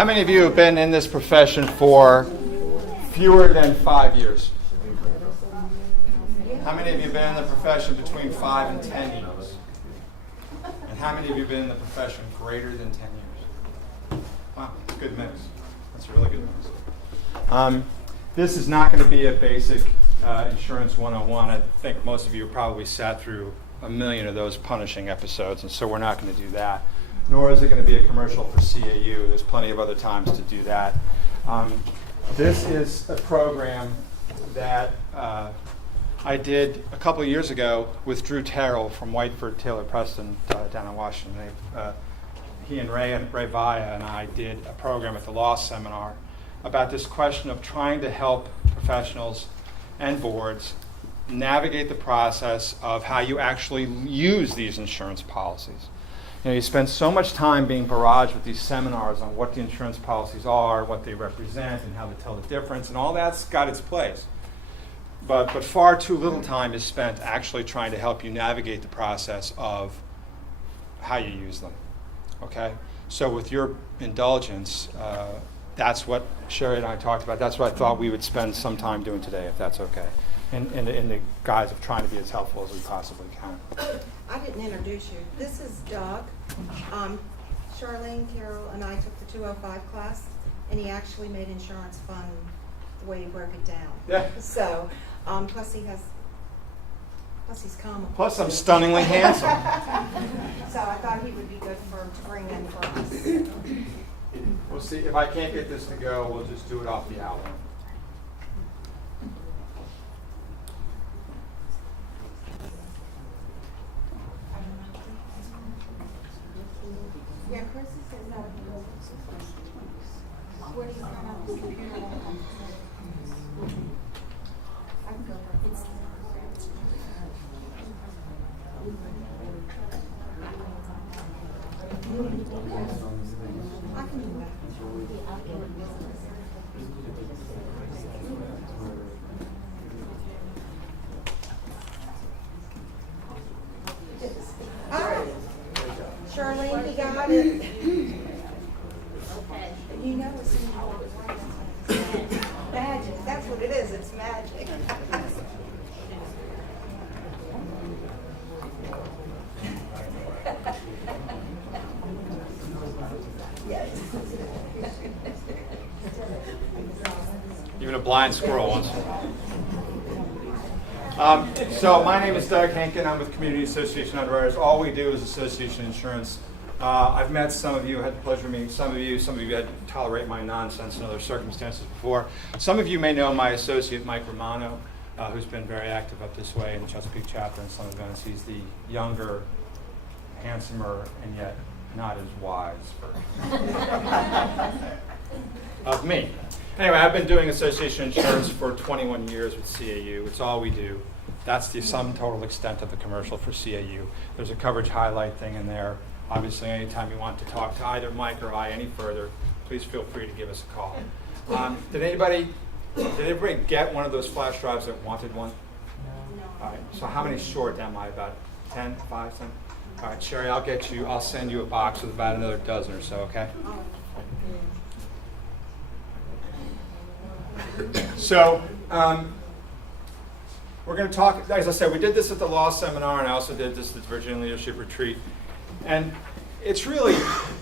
How many of you have been in this profession for fewer than 5 years? How many of you have been in the profession between 5 and 10 years? And how many of you have been in the profession greater than 10 years? Wow, that's a good mix. That's a really good mix. This is not going to be a basic insurance 101. I think most of you probably sat through a million of those punishing episodes, and so we're not going to do that. Nor is it going to be a commercial for CAU. There's plenty of other times to do that. This is a program that I did a couple of years ago with Drew Terrell from Whiteford Taylor Preston down in Washington. He and Ray Vaya and I did a program at the law seminar about this question of trying to help professionals and boards navigate the process of how you actually use these insurance policies. You know, you spend so much time being barraged with these seminars on what the insurance policies are, what they represent, and how to tell the difference, and all that's got its place. But far too little time is spent actually trying to help you navigate the process of how you use them. Okay? So with your indulgence, that's what Sherry and I talked about. That's what I thought we would spend some time doing today, if that's okay, in the guise of trying to be as helpful as we possibly can. I didn't introduce you. This is Doug. Charlene, Carol, and I took the 205 class, and he actually made insurance fun the way he broke it down. Yeah. So, plus he's comical. Plus, I'm stunningly handsome. So I thought he would be good to bring in for us. We'll see. If I can't get this to go, we'll just do it off the outline. Yeah, Chris says no. Where do you come out the computer? I can go for it. I can do that. All right. Charlene, you got it. You know it's in your magic. That's what it is. It's magic. Yes. Even a blind squirrel once. So my name is Doug Henkin. I'm with Community Association Underwriters. All we do is association insurance. I've met some of you, had the pleasure of meeting some of you. Some of you had to tolerate my nonsense in other circumstances before. Some of you may know my associate, Mike Romano, who's been very active up this way in the Chesapeake chapter and some events. He's the younger, handsomer, and yet not as wise version of me. Anyway, I've been doing association insurance for 21 years with CAU. It's all we do. That's the sum total extent of the commercial for CAU. There's a coverage highlight thing in there. Obviously, anytime you want to talk to either Mike or I any further, please feel free to give us a call. Did everybody get one of those flash drives that wanted one? No. All right, so how many short am I? About 10, 5, 10? All right, Sherry, I'll send you a box with about another dozen or so, okay? So we're going to talk, as I said, we did this at the law seminar, and I also did this at the Virginia Leadership Retreat. And it's really,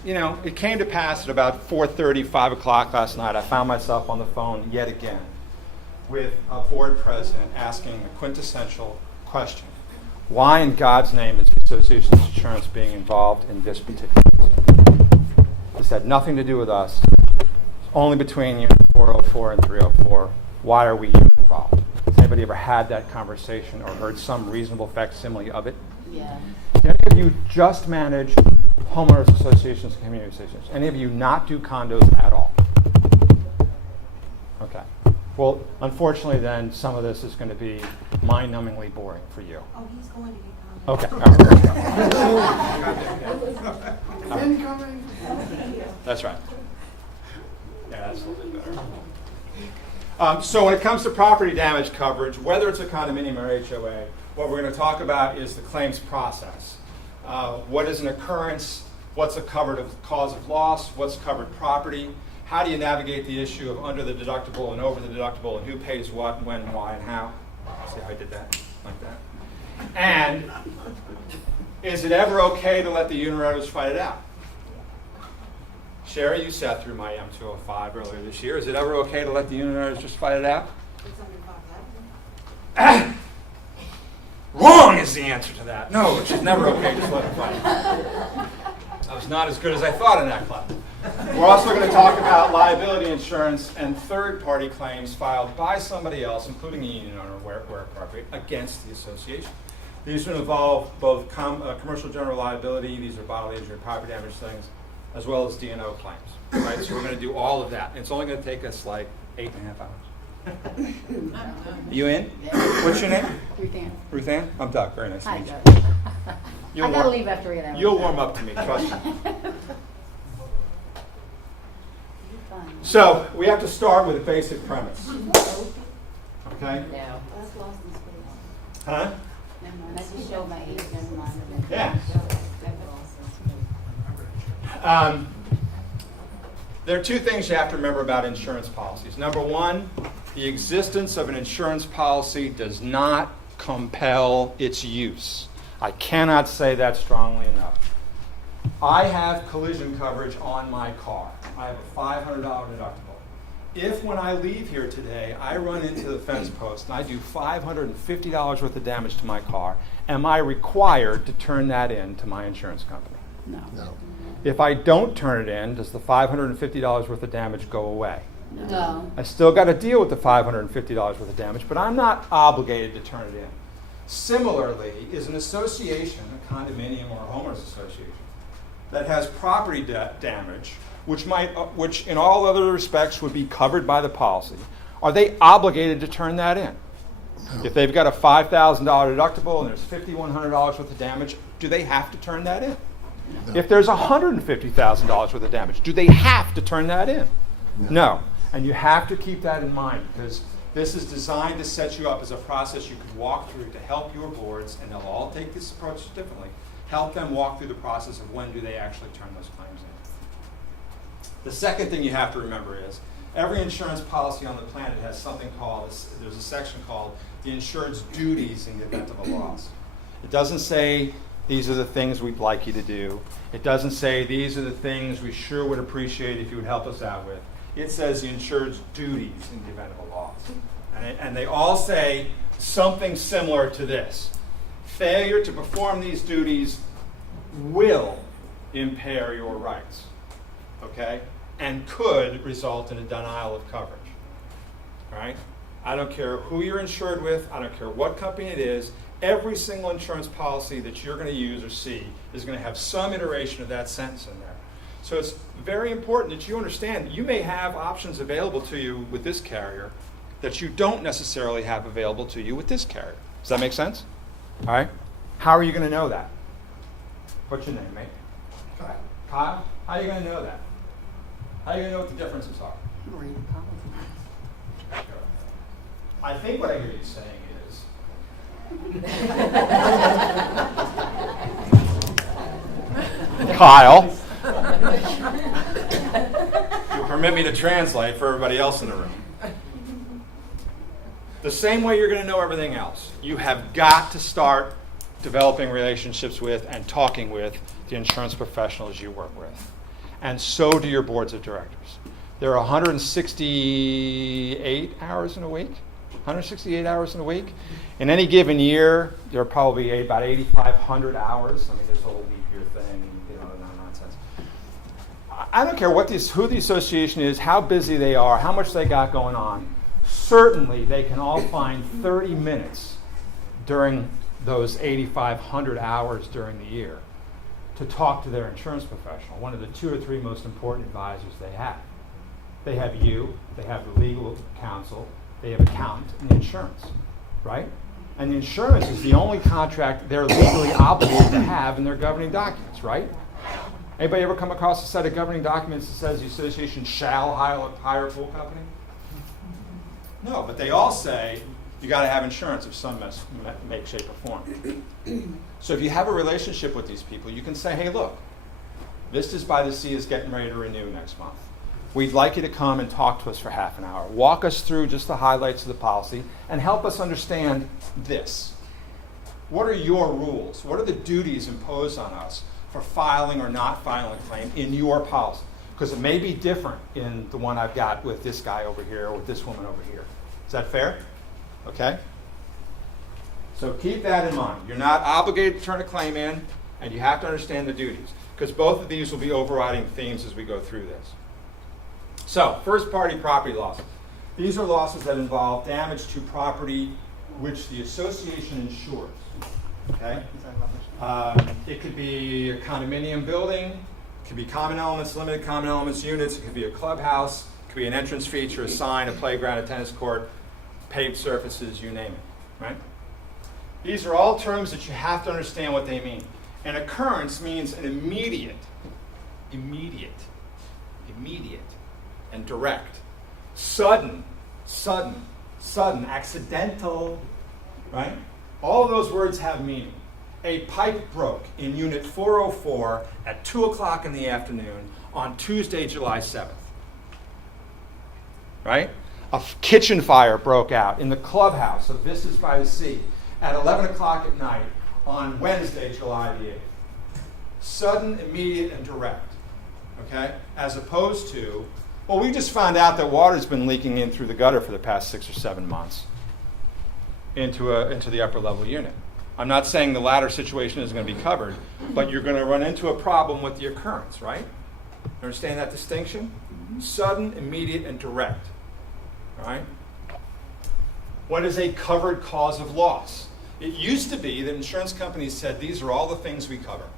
it came to pass at about 4:30, 5 o'clock last night. I found myself on the phone yet again with a board president asking the quintessential question. Why in God's name is the Association's insurance being involved in this particular case? This had nothing to do with us. It's only between 404 and 304. Why are we involved? Has anybody ever had that conversation or heard some reasonable facsimile of it? Yeah. Do any of you just manage homeowners associations and community associations? Any of you not do condos at all? Okay. Well, unfortunately, then some of this is going to be mind-numbingly boring for you. Oh, he's going to get Okay. All right. Incoming. That's right. Yeah, that's a little bit better. So when it comes to property damage coverage, whether it's a condominium or HOA, what we're going to talk about is the claims process. What is an occurrence? What's a covered cause of loss? What's covered property? How do you navigate the issue of under the deductible and over the deductible and who pays what, when, why, and how? See how I did that? Like that. And is it ever okay to let the unit owners fight it out? Sherry, you sat through my M205 earlier this year. Is it ever okay to let the unit owners just fight it out? It's under 5,000. Wrong is the answer to that. No, it's never okay. Just let them fight. I was not as good as I thought in that class. We're also going to talk about liability insurance and third-party claims filed by somebody else, including a union owner, where appropriate, against the association. These would involve both commercial general liability, these are bodily injury, property damage things, as well as D&O claims. Right? So we're going to do all of that. It's only going to take us like 8.5 hours. You in? What's your name? Ruth Ann. Ruth Ann? I'm Doug. Very nice to Hi, meet you. Doug. You'll I gotta warm- leave after 8 hours. You'll warm up to me, trust me. You're fine. So we have to start with a basic premise. Okay? No. That's lost in space. Huh? Never mind. That just showed my age. Never mind. Yeah. There are two things you have to remember about insurance policies. Number one, the existence of an insurance policy does not compel its use. I cannot say that strongly enough. I have collision coverage on my car. I have a $500 deductible. If when I leave here today, I run into the fence post and I do $550 worth of damage to my car, am I required to turn that in to my insurance company? No. If I don't turn it in, does the $550 worth of damage go away? No. I still got to deal with the $550 worth of damage, but I'm not obligated to turn it in. Similarly, is an association, a condominium or a homeowners association, that has property damage, which in all other respects would be covered by the policy, are they obligated to turn that in? If they've got a $5,000 deductible and there's $5,100 worth of damage, do they have to turn that in? No. If there's $150,000 worth of damage, do they have to turn that in? No. And you have to keep that in mind because this is designed to set you up as a process you can walk through to help your boards, and they'll all take this approach differently, help them walk through the process of when do they actually turn those claims in. The second thing you have to remember is every insurance policy on the planet has something called, there's a section called the insured's duties in the event of a loss. It doesn't say these are the things we'd like you to do. It doesn't say these are the things we sure would appreciate if you would help us out with. It says the insured's duties in the event of a loss. And they all say something similar to this. Failure to perform these duties will impair your rights, okay? And could result in a denial of coverage, all right? I don't care who you're insured with. I don't care what company it is. Every single insurance policy that you're going to use or see is going to have some iteration of that sentence in there. So it's very important that you understand that you may have options available to you with this carrier that you don't necessarily have available to you with this carrier. Does that make sense? All right? How are you going to know that? What's your name, mate? Kyle. Kyle? How are you going to know that? How are you going to know what the differences are? Read the policy. I think what I hear you saying is, Kyle, you'll permit me to translate for everybody else in the room. The same way you're going to know everything else, you have got to start developing relationships with and talking with the insurance professionals you work with. And so do your boards of directors. There are 168 hours in a week. 168 hours in a week. In any given year, there are probably about 8,500 hours. I mean, there's a whole leap year thing, and no nonsense. I don't care who the association is, how busy they are, how much they got going on. Certainly, they can all find 30 minutes during those 8,500 hours during the year to talk to their insurance professional, one of the 2 or 3 most important advisors they have. They have you, they have the legal counsel, they have accountant and insurance, right? And the insurance is the only contract they're legally obligated to have in their governing documents, right? Anybody ever come across a set of governing documents that says the association shall hire a pool company? No, but they all say you got to have insurance of some make, shape, or form. So if you have a relationship with these people, you can say, hey, look, Vistas by the Sea is getting ready to renew next month. We'd like you to come and talk to us for half an hour. Walk us through just the highlights of the policy and help us understand this. What are your rules? What are the duties imposed on us for filing or not filing a claim in your policy? Because it may be different in the one I've got with this guy over here or with this woman over here. Is that fair? Okay? So keep that in mind. You're not obligated to turn a claim in, and you have to understand the duties, because both of these will be overriding themes as we go through this. So, first-party property losses. These are losses that involve damage to property which the association insures. Okay? It could be a condominium building, it could be common elements, limited common elements units, it could be a clubhouse, it could be an entrance feature, a sign, a playground, a tennis court, paved surfaces, you name it. Right? These are all terms that you have to understand what they mean. An occurrence means an immediate, and direct, sudden, accidental, right? All of those words have meaning. A pipe broke in Unit 404 at 2 o'clock in the afternoon on Tuesday, July 7th. Right? A kitchen fire broke out in the clubhouse of Vistas by the Sea at 11 o'clock at night on Wednesday, July the 8th. Sudden, immediate, and direct. Okay? As opposed to, well, we just found out that water's been leaking in through the gutter for the past 6 or 7 months into the upper level unit. I'm not saying the latter situation is going to be covered, but you're going to run into a problem with the occurrence, right? Understand that distinction? Sudden, immediate, and direct. Right? What is a covered cause of loss? It used to be that insurance companies said these are all the things we cover.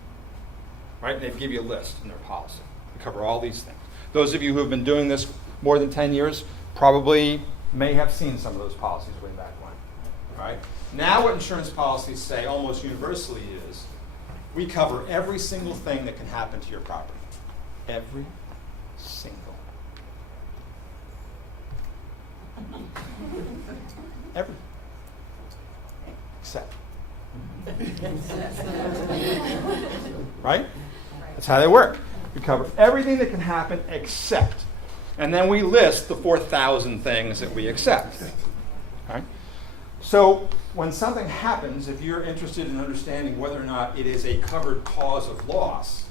Right? And they'd give you a list in their policy. We cover all these things. Those of you who have been doing this more than 10 years probably may have seen some of those policies way back when. Right? Now what insurance policies say almost universally is we cover every single thing that can happen to your property. Every single. Every. Except. Right? That's how they work. We cover everything that can happen except. And then we list the 4,000 things that we accept. Right? So when something happens, if you're interested in understanding whether or not it is a covered cause of loss,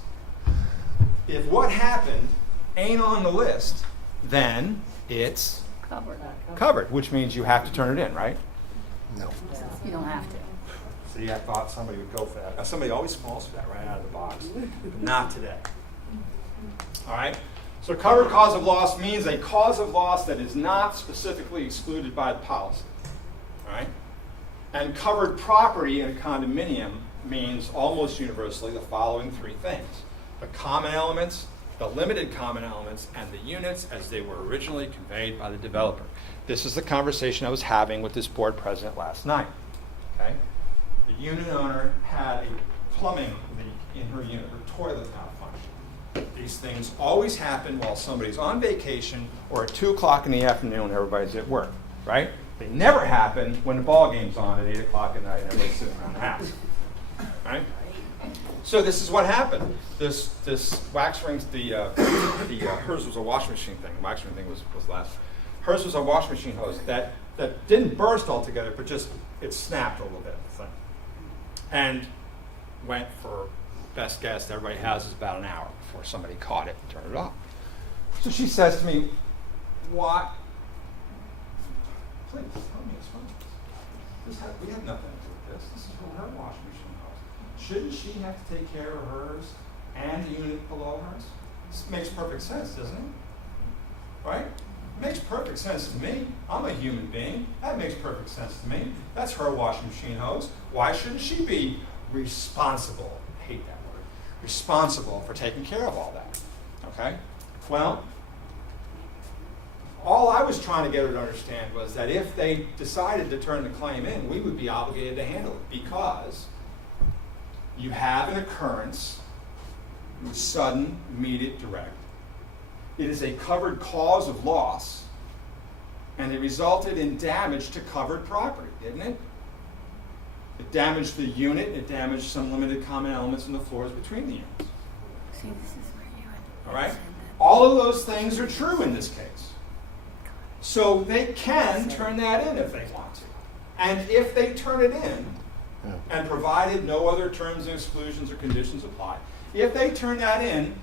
if what happened ain't on the list, then it's covered, which means you have to turn it in, right? No. You don't have to. See, I thought somebody would go for that. Now, somebody always falls for that right out of the box. But not today. All right? So covered cause of loss means a cause of loss that is not specifically excluded by the policy. All right? And covered property in a condominium means almost universally the following three things. The common elements, the limited common elements, and the units as they were originally conveyed by the developer. This is the conversation I was having with this board president last night. Okay? The unit owner had a plumbing leak in her unit, her toilet malfunctioned. These things always happen while somebody's on vacation or at 2 o'clock in the afternoon when everybody's at work, right? They never happen when the ball game's on at 8 o'clock at night and everybody's sitting around the house, right? So this is what happened. This wax rings, hers was a washing machine thing. The wax ring thing was last. Hers was a washing machine hose that didn't burst altogether, but just it snapped a little bit. And went for best guess everybody has is about an hour before somebody caught it and turned it off. So she says to me, "What? Please tell me it's fine. We have nothing to do with this. This is her washing machine hose. Shouldn't she have to take care of hers and the unit below hers? This makes perfect sense, doesn't it? Right? It makes perfect sense to me. I'm a human being. That makes perfect sense to me. That's her washing machine hose. Why shouldn't she be responsible? I hate that word. Responsible for taking care of all that. Okay? Well, all I was trying to get her to understand was that if they decided to turn the claim in, we would be obligated to handle it because you have an occurrence, sudden, immediate, direct. It is a covered cause of loss, and it resulted in damage to covered property, didn't it? It damaged the unit, it damaged some limited common elements in the floors between the units. All right? All of those things are true in this case. So they can turn that in if they want to. And if they turn it in, and provided no other terms and exclusions or conditions apply, if they turn that in,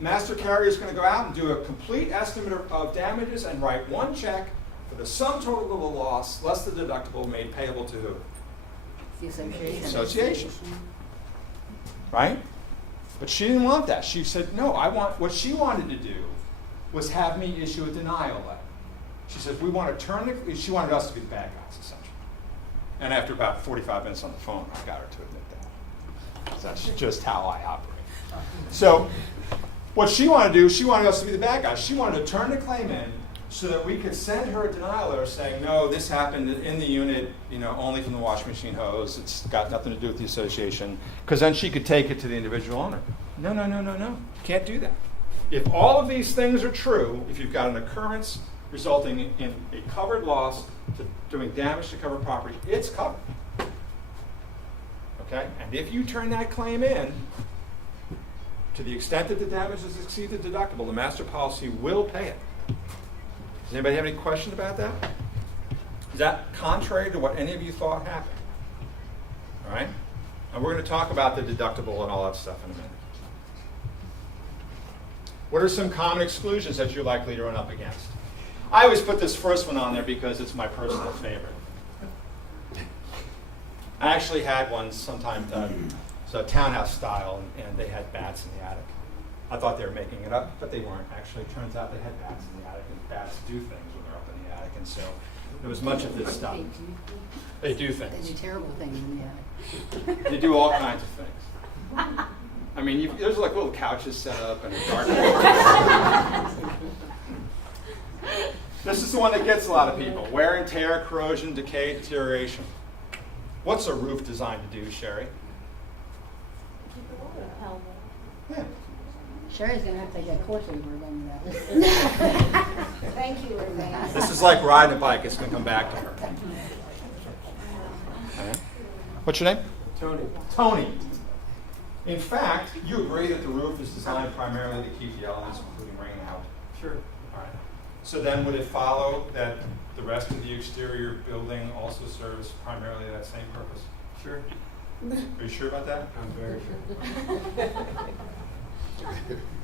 master carrier is going to go out and do a complete estimate of damages and write one check for the sum total of the loss less the deductible made payable to who? The association. Association. Right? But she didn't want that. She said, no, what she wanted to do was have me issue a denial letter. She said, she wanted us to be the bad guys, essentially. And after about 45 minutes on the phone, I got her to admit that. 'Cause that's just how I operate. So what she wanted to do, she wanted us to be the bad guys. She wanted to turn the claim in so that we could send her a denial letter saying, no, this happened in the unit, only from the washing machine hose. It's got nothing to do with the association. Because then she could take it to the individual owner. No. Can't do that. If all of these things are true, if you've got an occurrence resulting in a covered loss to doing damage to covered property, it's covered. Okay? And if you turn that claim in, to the extent that the damages exceed the deductible, the master policy will pay it. Does anybody have any question about that? Is that contrary to what any of you thought happened? All right? And we're going to talk about the deductible and all that stuff in a minute. What are some common exclusions that you're likely to run up against? I always put this first one on there because it's my personal favorite. I actually had one sometime, it's a townhouse style, and they had bats in the attic. I thought they were making it up, but they weren't. Actually, it turns out they had bats in the attic, and bats do things when they're up in the attic, and so there was much of this stuff. They do They things. do terrible things in the attic. They do all kinds of things. I mean, there's like little couches set up and a dark. This is the one that gets a lot of people. Wear and tear, corrosion, decay, deterioration. What's a roof designed to do, Sherry? Yeah. Sherry's gonna have to take that course we were going to that. Thank you, Renee. This is like riding a bike. It's going to come back to her. Okay. What's your name? Tony. Tony. In fact, you agree that the roof is designed primarily to keep the elements, including rain, out. Sure. All right. So then would it follow that the rest of the exterior building also serves primarily that same purpose? Sure. Are you sure about that? I'm very sure.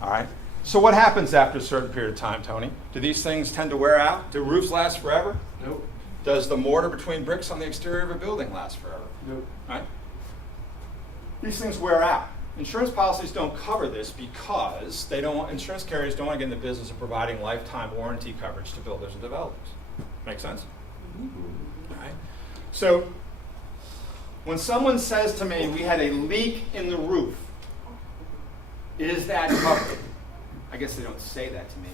All right. So what happens after a certain period of time, Tony? Do these things tend to wear out? Do roofs last forever? Nope. Does the mortar between bricks on the exterior of a building last forever? Nope. Right? These things wear out. Insurance policies don't cover this because insurance carriers don't want to get in the business of providing lifetime warranty coverage to builders and developers. Make sense? All right. So when someone says to me, we had a leak in the roof, is that covered? I guess they don't say that to me.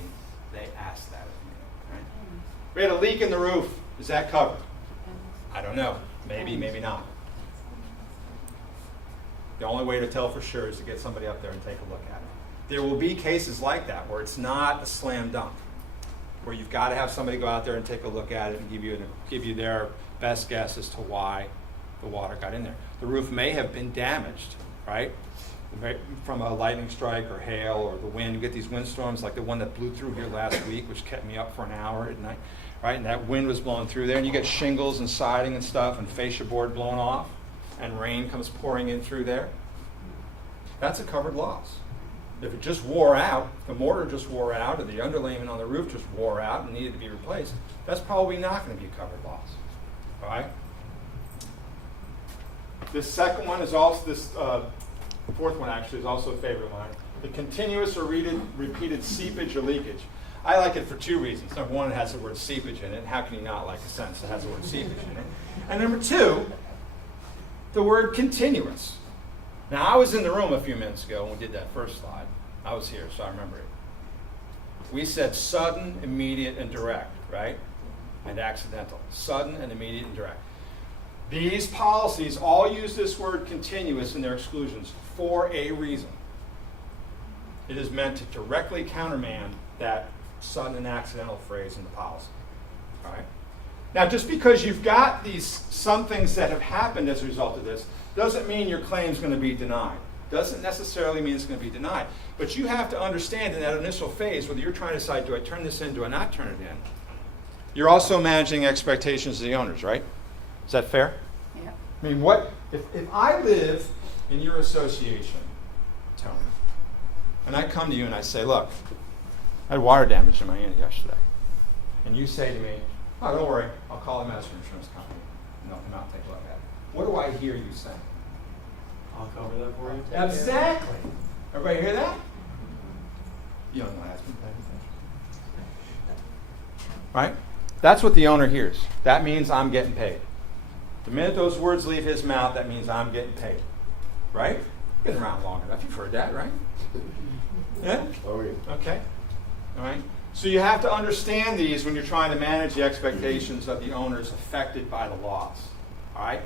They ask that of me. Right? We had a leak in the roof. Is that covered? I don't know. Maybe, maybe not. The only way to tell for sure is to get somebody up there and take a look at it. There will be cases like that where it's not a slam dunk, where you've got to have somebody go out there and take a look at it and give you their best guess as to why the water got in there. The roof may have been damaged, right? From a lightning strike or hail or the wind. You get these windstorms like the one that blew through here last week, which kept me up for an hour at night, right? And that wind was blowing through there, and you get shingles and siding and stuff and fascia board blown off, and rain comes pouring in through there. That's a covered loss. If it just wore out, the mortar just wore out, or the underlayment on the roof just wore out and needed to be replaced, that's probably not going to be a covered loss. All right? This second one is also, the fourth one actually is also a favorite of mine. The continuous or repeated seepage or leakage. I like it for two reasons. Number one, it has the word seepage in it. How can you not like a sentence that has the word seepage in it? And number two, the word continuous. Now, I was in the room a few minutes ago when we did that first slide. I was here, so I remember it. We said sudden, immediate, and direct, right? And accidental. Sudden and immediate and direct. These policies all use this word continuous in their exclusions for a reason. It is meant to directly countermand that sudden and accidental phrase in the policy. All right? Now, just because you've got some things that have happened as a result of this, doesn't mean your claim's going to be denied. doesn't necessarily mean it's going to be denied. But you have to understand in that initial phase, whether you're trying to decide, do I turn this in, do I not turn it in, you're also managing expectations of the owners, right? Is that fair? Yeah. I mean, if I live in your association, Tony, and I come to you and I say, look, I had water damage in my unit yesterday. And you say to me, oh, don't worry, I'll call the Madison Insurance Company. No, come out and take a look at it. What do I hear you saying? I'll cover that for you. Exactly. Everybody hear that? You don't know that's been paid attention. Right? That's what the owner hears. That means I'm getting paid. The minute those words leave his mouth, that means I'm getting paid. Right? Been around long enough. You've heard that, right? Yeah? Oh, yeah. Okay. All right. So you have to understand these when you're trying to manage the expectations of the owners affected by the loss. All right?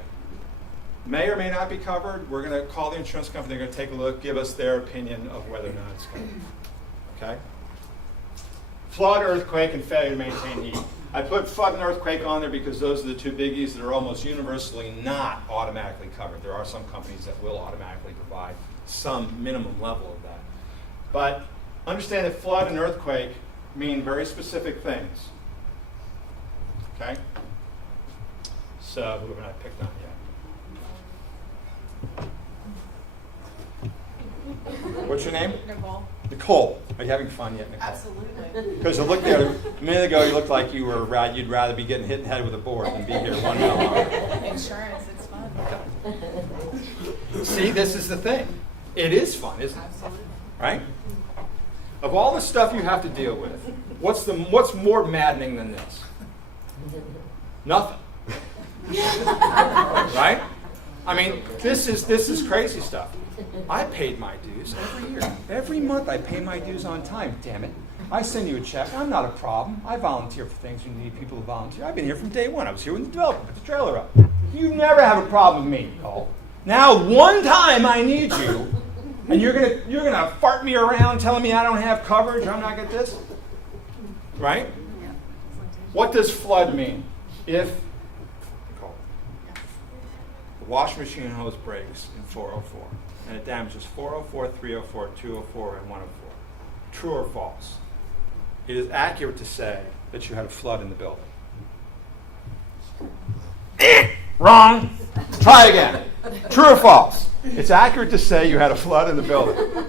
May or may not be covered. We're going to call the insurance company. They're going to take a look, give us their opinion of whether or not it's covered. Okay? Flood, earthquake, and failure to maintain heat. I put flood and earthquake on there because those are the two biggies that are almost universally not automatically covered. There are some companies that will automatically provide some minimum level of that. But understand that flood and earthquake mean very specific things. Okay? So, who have I picked on yet? What's your name? Nicole. Nicole. Are you having fun yet, Nicole? Absolutely. Because you looked there a minute ago, you looked like you were you'd rather be getting hit in the head with a board than be here 1 minute longer. Insurance, it's fun. Okay. See, this is the thing. It is fun, isn't it? Absolutely. Right? Of all the stuff you have to deal with, what's more maddening than this? Nothing. Right? I mean, this is crazy stuff. I paid my dues every year. Every month I pay my dues on time, damn it. I send you a check. I'm not a problem. I volunteer for things when you need people to volunteer. I've been here from day one. I was here when the developer put the trailer up. You never have a problem with me, Nicole. Now, one time I need you, and you're gonna fart me around telling me I don't have coverage, I'm not gonna get this? Right? What does flood mean? If the washing machine hose breaks in 404 and it damages 404, 304, 204, and 104. True or false? It is accurate to say that you had a flood in the building. Wrong. Try again. True or false? It's accurate to say you had a flood in the building.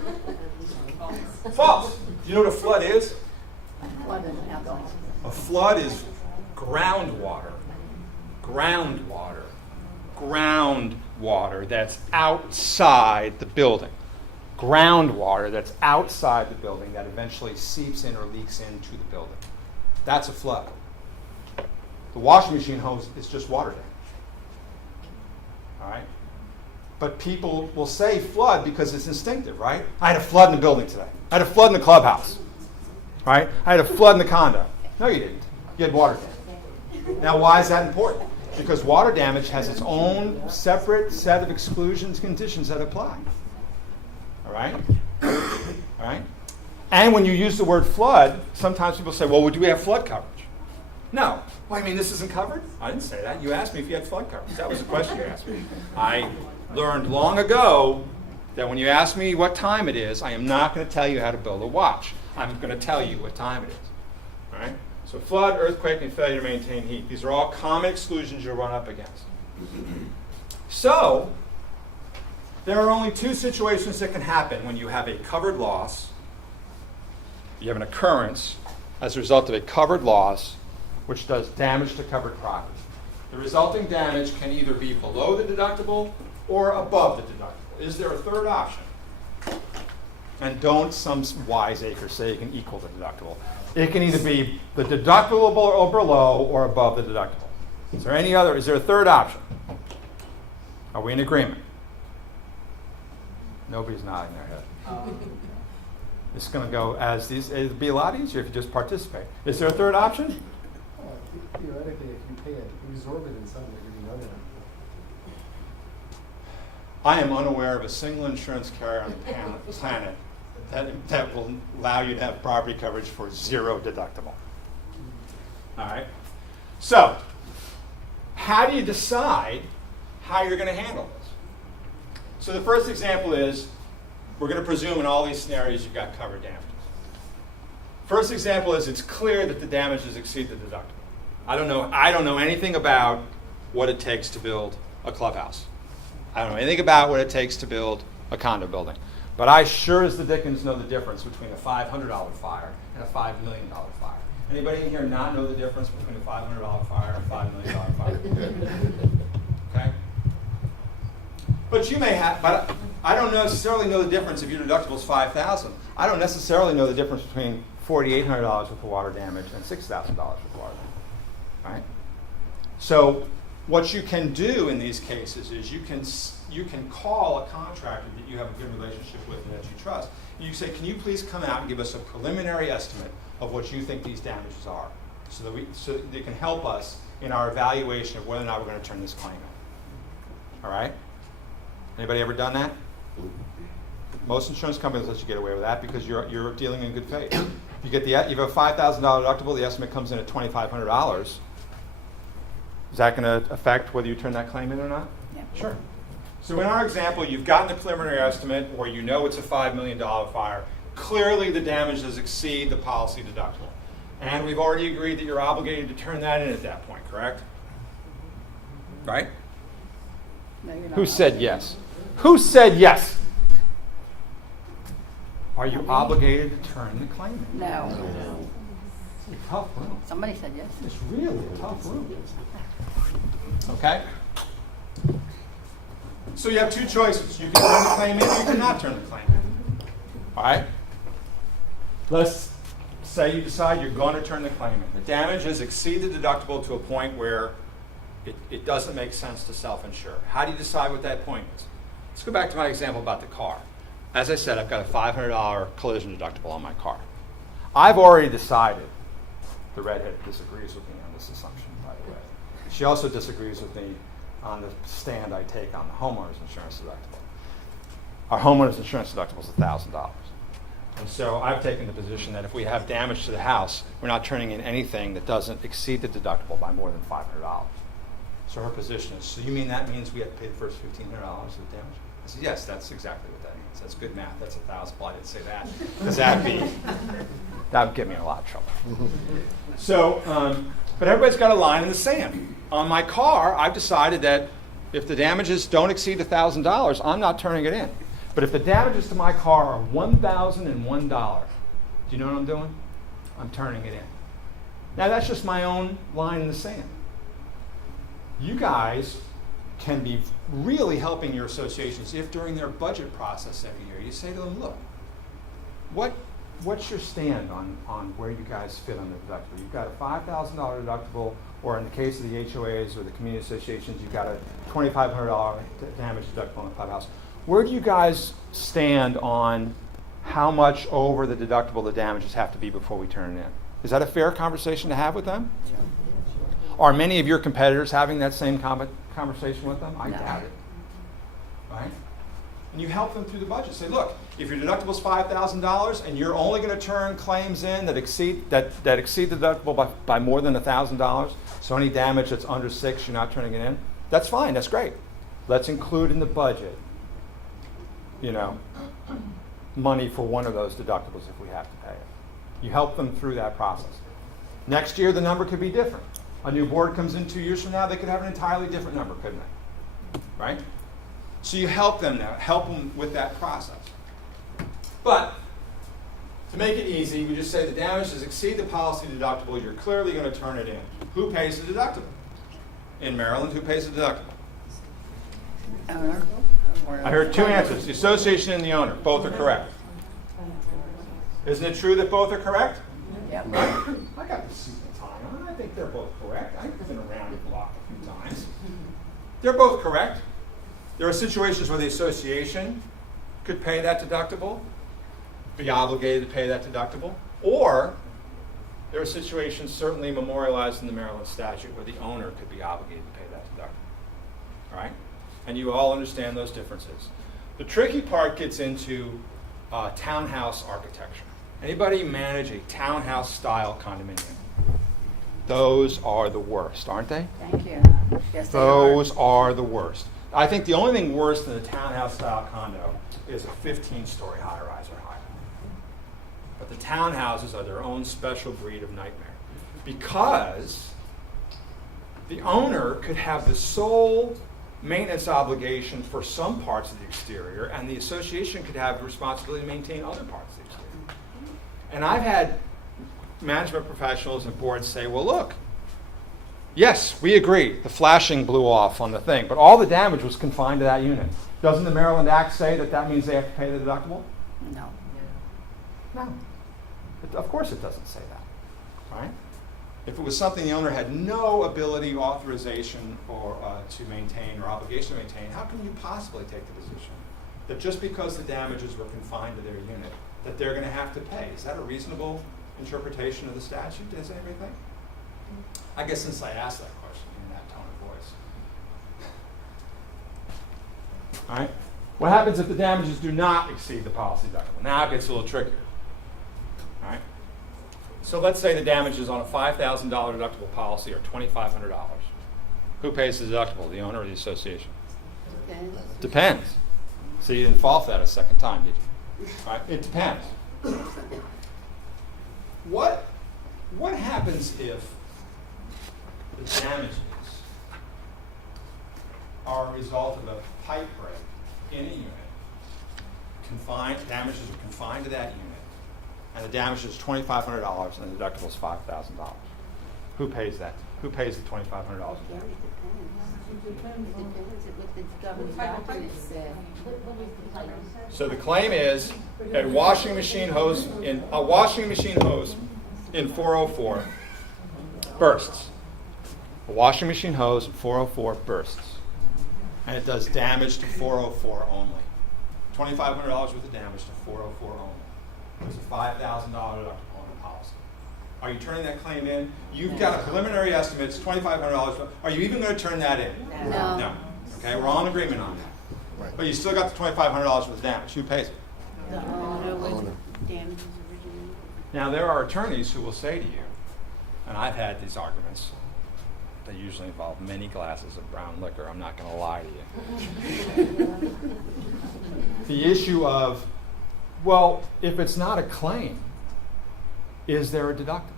False. Do you know what a flood is? Flood doesn't have those. A flood is groundwater. Groundwater that's outside the building. Groundwater that's outside the building that eventually seeps in or leaks into the building. That's a flood. The washing machine hose is just water damage. All right? But people will say flood because it's instinctive, right? I had a flood in the building today. I had a flood in the clubhouse. Right? I had a flood in the condo. No, you didn't. You had water damage. Now, why is that important? Because water damage has its own separate set of exclusions conditions that apply. All right? All right? And when you use the word flood, sometimes people say, well, do we have flood coverage? No. Well, I mean, this isn't covered? I didn't say that. You asked me if you had flood coverage. That was the question you asked me. I learned long ago that when you ask me what time it is, I am not going to tell you how to build a watch. I'm going to tell you what time it is. All right? So flood, earthquake, and failure to maintain heat. These are all common exclusions you'll run up against. So, there are only two situations that can happen when you have a covered loss. You have an occurrence as a result of a covered loss, which does damage to covered property. The resulting damage can either be below the deductible or above the deductible. Is there a third option? And don't some wiseacre say you can equal the deductible. It can either be the deductible or below or above the deductible. Is there a third option? Are we in agreement? Nobody's nodding their head. It's going to go as these. It'd be a lot easier if you just participate. Is there a third option? Theoretically, if you pay an exorbitant sum, you're going to know that. I am unaware of a single insurance carrier on the planet that will allow you to have property coverage for zero deductible. All right? So, how do you decide how you're going to handle this? So the first example is we're going to presume in all these scenarios you've got covered damages. First example is it's clear that the damages exceed the deductible. I don't know anything about what it takes to build a clubhouse. I don't know anything about what it takes to build a condo building. But I sure as the dickens know the difference between a $500 fire and a $5 million fire. Anybody in here not know the difference between a $500 fire and a $5 million fire? Okay? But you may have, but I don't necessarily know the difference if your deductible is $5,000. I don't necessarily know the difference between $4,800 worth of water damage and $6,000 worth of water damage. Right? So what you can do in these cases is you can call a contractor that you have a good relationship with and that you trust. You say, can you please come out and give us a preliminary estimate of what you think these damages are, so that they can help us in our evaluation of whether or not we're going to turn this claim in. All right? Anybody ever done that? Most insurance companies let you get away with that because you're dealing in good faith. You have a $5,000 deductible. The estimate comes in at $2,500. Is that going to affect whether you turn that claim in or not? Yeah. Sure. So in our example, you've gotten the preliminary estimate, or you know it's a $5 million fire. Clearly, the damages exceed the policy deductible, and we've already agreed that you're obligated to turn that in at that point. Correct? Right? No, you're not. Who said yes? Who said yes? Are you obligated to turn the claim in? No. It's a tough room. Somebody said yes. It's really a tough room. Okay? So you have two choices. You can turn the claim in or you cannot turn the claim in. All right? Let's say you decide you're going to turn the claim in. The damages exceed the deductible to a point where it doesn't make sense to self-insure. How do you decide what that point is? Let's go back to my example about the car. As I said, I've got a $500 collision deductible on my car. I've already decided, the redhead disagrees with me on this assumption, by the way. She also disagrees with me on the stand I take on the homeowner's insurance deductible. Our homeowner's insurance deductible is $1,000. And so I've taken the position that if we have damage to the house, we're not turning in anything that doesn't exceed the deductible by more than $500. So her position is, so you mean that means we have to pay the first $1,500 of the damage? I said, yes, that's exactly what that means. That's good math. That's 1,000. Well, I didn't say that. Because that would get me in a lot of trouble. So, but everybody's got a line in the sand. On my car, I've decided that if the damages don't exceed $1,000, I'm not turning it in. But if the damages to my car are $1,001, do you know what I'm doing? I'm turning it in. Now, that's just my own line in the sand. You guys can be really helping your associations if during their budget process every year you say to them, look, what's your stand on where you guys fit on the deductible? You've got a $5,000 deductible, or in the case of the HOAs or the community associations, you've got a $2,500 damage deductible on the clubhouse. Where do you guys stand on how much over the deductible the damages have to be before we turn it in? Is that a fair conversation to have with them? Are many of your competitors having that same conversation with them? I doubt it. Right? And you help them through the budget. Say, look, if your deductible is $5,000 and you're only going to turn claims in that exceed the deductible by more than $1,000, so any damage that's under $6,000 you're not turning it in, that's fine. That's great. Let's include in the budget, money for one of those deductibles if we have to pay it. You help them through that process. Next year, the number could be different. A new board comes in 2 years from now, they could have an entirely different number, couldn't they? Right? So you help them now, help them with that process. But to make it easy, we just say the damages exceed the policy deductible, you're clearly going to turn it in. Who pays the deductible? In Maryland, who pays the deductible? Owner. I heard two answers, the association and the owner. Both are correct. Isn't it true that both are correct? Yep. I got the suit and tie on. I think they're both correct. I've been around the block a few times. They're both correct. There are situations where the association could pay that deductible, be obligated to pay that deductible, or there are situations certainly memorialized in the Maryland statute where the owner could be obligated to pay that deductible. All right? And you all understand those differences. The tricky part gets into townhouse architecture. Anybody manage a townhouse-style condominium? Those are the worst, aren't they? Thank you. Yes, they Those are the worst. I think the only thing worse than a townhouse-style condo is a 15-story high-rise or higher. But the townhouses are their own special breed of nightmare because the owner could have the sole maintenance obligation for some parts of the exterior, and the association could have the responsibility to maintain other parts of the exterior. And I've had management professionals and boards say, well, look, yes, we agree, the flashing blew off on the thing, but all the damage was confined to that unit. Doesn't the Maryland Act say that that means they have to pay the deductible? No. No. Of course it doesn't say that, right? If it was something the owner had no ability, authorization, or to maintain or obligation to maintain, how can you possibly take the position that just because the damages were confined to their unit, that they're going to have to pay? Is that a reasonable interpretation of the statute? Does anybody think? I guess since I asked that question in that tone of voice. All right. What happens if the damages do not exceed the policy deductible? Now it gets a little trickier. All right. So let's say the damages on a $5,000 deductible policy are $2,500. Who pays the deductible, the owner or the association? Depends. So you didn't fall for that a second time, did you? All right. It depends. What happens if the damages are a result of a pipe break in a unit, damages are confined to that unit, and the damage is $2,500 and the deductible is $5,000. Who pays that? Who pays the $2,500? It depends what the governing document said. So the claim is a washing machine hose in 404 bursts. A washing machine hose in 404 bursts, and it does damage to 404 only. $2,500 worth of damage to 404 only. There's a $5,000 deductible on the policy. Are you turning that claim in? You've got a preliminary estimate. It's $2,500. Are you even going to turn that in? No. No. Okay, we're all in agreement on that. Right. But you still got the $2,500 worth of damage. Who pays it? The owner with damages originally. Now, there are attorneys who will say to you, and I've had these arguments, they usually involve many glasses of brown liquor, I'm not going to lie to you. The issue of, well, if it's not a claim, is there a deductible?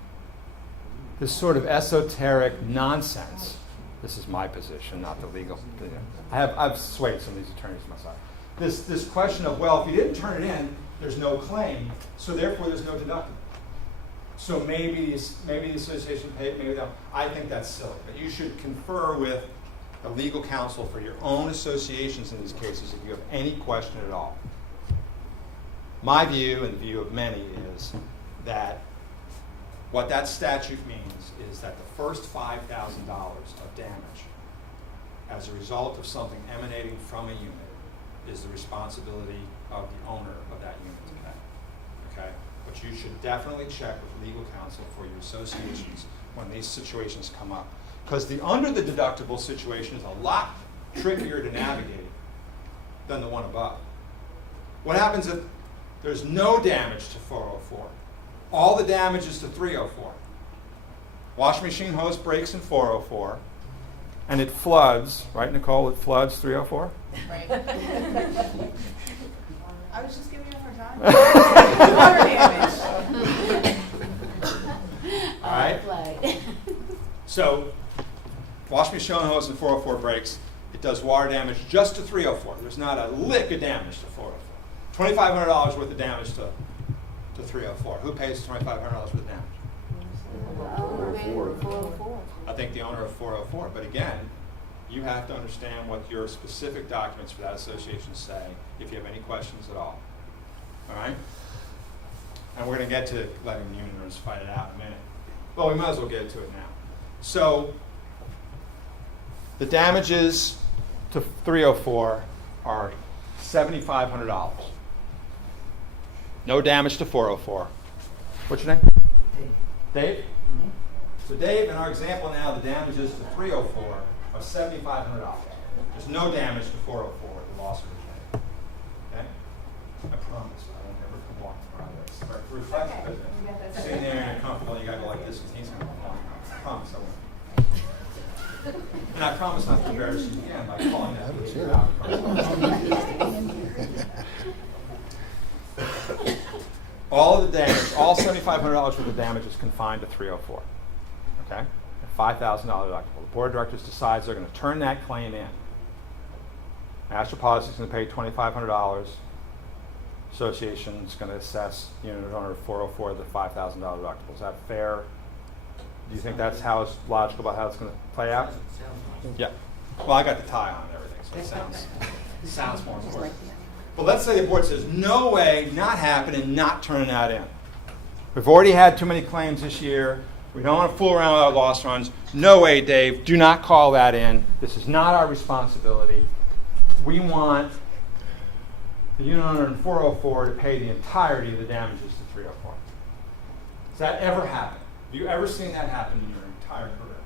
This sort of esoteric nonsense. This is my position, not the legal. I've swayed some of these attorneys myself. This question of, well, if you didn't turn it in, there's no claim, so therefore there's no deductible. So maybe the association paid, maybe not. I think that's silly. But you should confer with the legal counsel for your own associations in these cases if you have any question at all. My view, and the view of many, is that what that statute means is that the first $5,000 of damage as a result of something emanating from a unit is the responsibility of the owner of that unit to pay. Okay? But you should definitely check with legal counsel for your associations when these situations come up. Because the under the deductible situation is a lot trickier to navigate than the one above. What happens if there's no damage to 404? All the damage is to 304. Washing machine hose breaks in 404, and it floods, right, Nicole? It floods 304? Right. I was just giving you a hard time. Water damage. All right? Flag. So, washing machine hose in 404 breaks. It does water damage just to 304. There's not a lick of damage to 404. $2,500 worth of damage to 304. Who pays $2,500 worth of damage? The owner made it 404. I think the owner of 404. But again, you have to understand what your specific documents for that association say if you have any questions at all. All right? And we're going to get to letting the union owners fight it out in a minute. Well, we might as well get to it now. So the damages to 304 are $7,500. No damage to 404. What's your name? Dave? So Dave, in our example now, the damages to 304 are $7,500. There's no damage to 404 at the loss originated. Okay? I promise I won't ever come walking around this. But reflect Okay. business. We got that. Sitting there and comfortable, you gotta go like this because he's gonna come walking around. I promise I won't. And I promise not to embarrass you again by calling that behavior out. All of the damage, all $7,500 worth of damage is confined to 304. Okay? A $5,000 deductible. The board of directors decides they're going to turn that claim in. National Policy is going to pay $2,500. Association is going to assess unit owner 404 the $5,000 deductible. Is that fair? Do you think that's how it's logical about how it's going to play out? Yeah. Well, I got the tie on and everything, so it sounds more important. But let's say the board says, no way, not happening, not turning that in. We've already had too many claims this year. We don't want to fool around with our loss runs. No way, Dave, do not call that in. This is not our responsibility. We want the unit owner in 404 to pay the entirety of the damages to 304. Does that ever happen? Have you ever seen that happen in your entire career?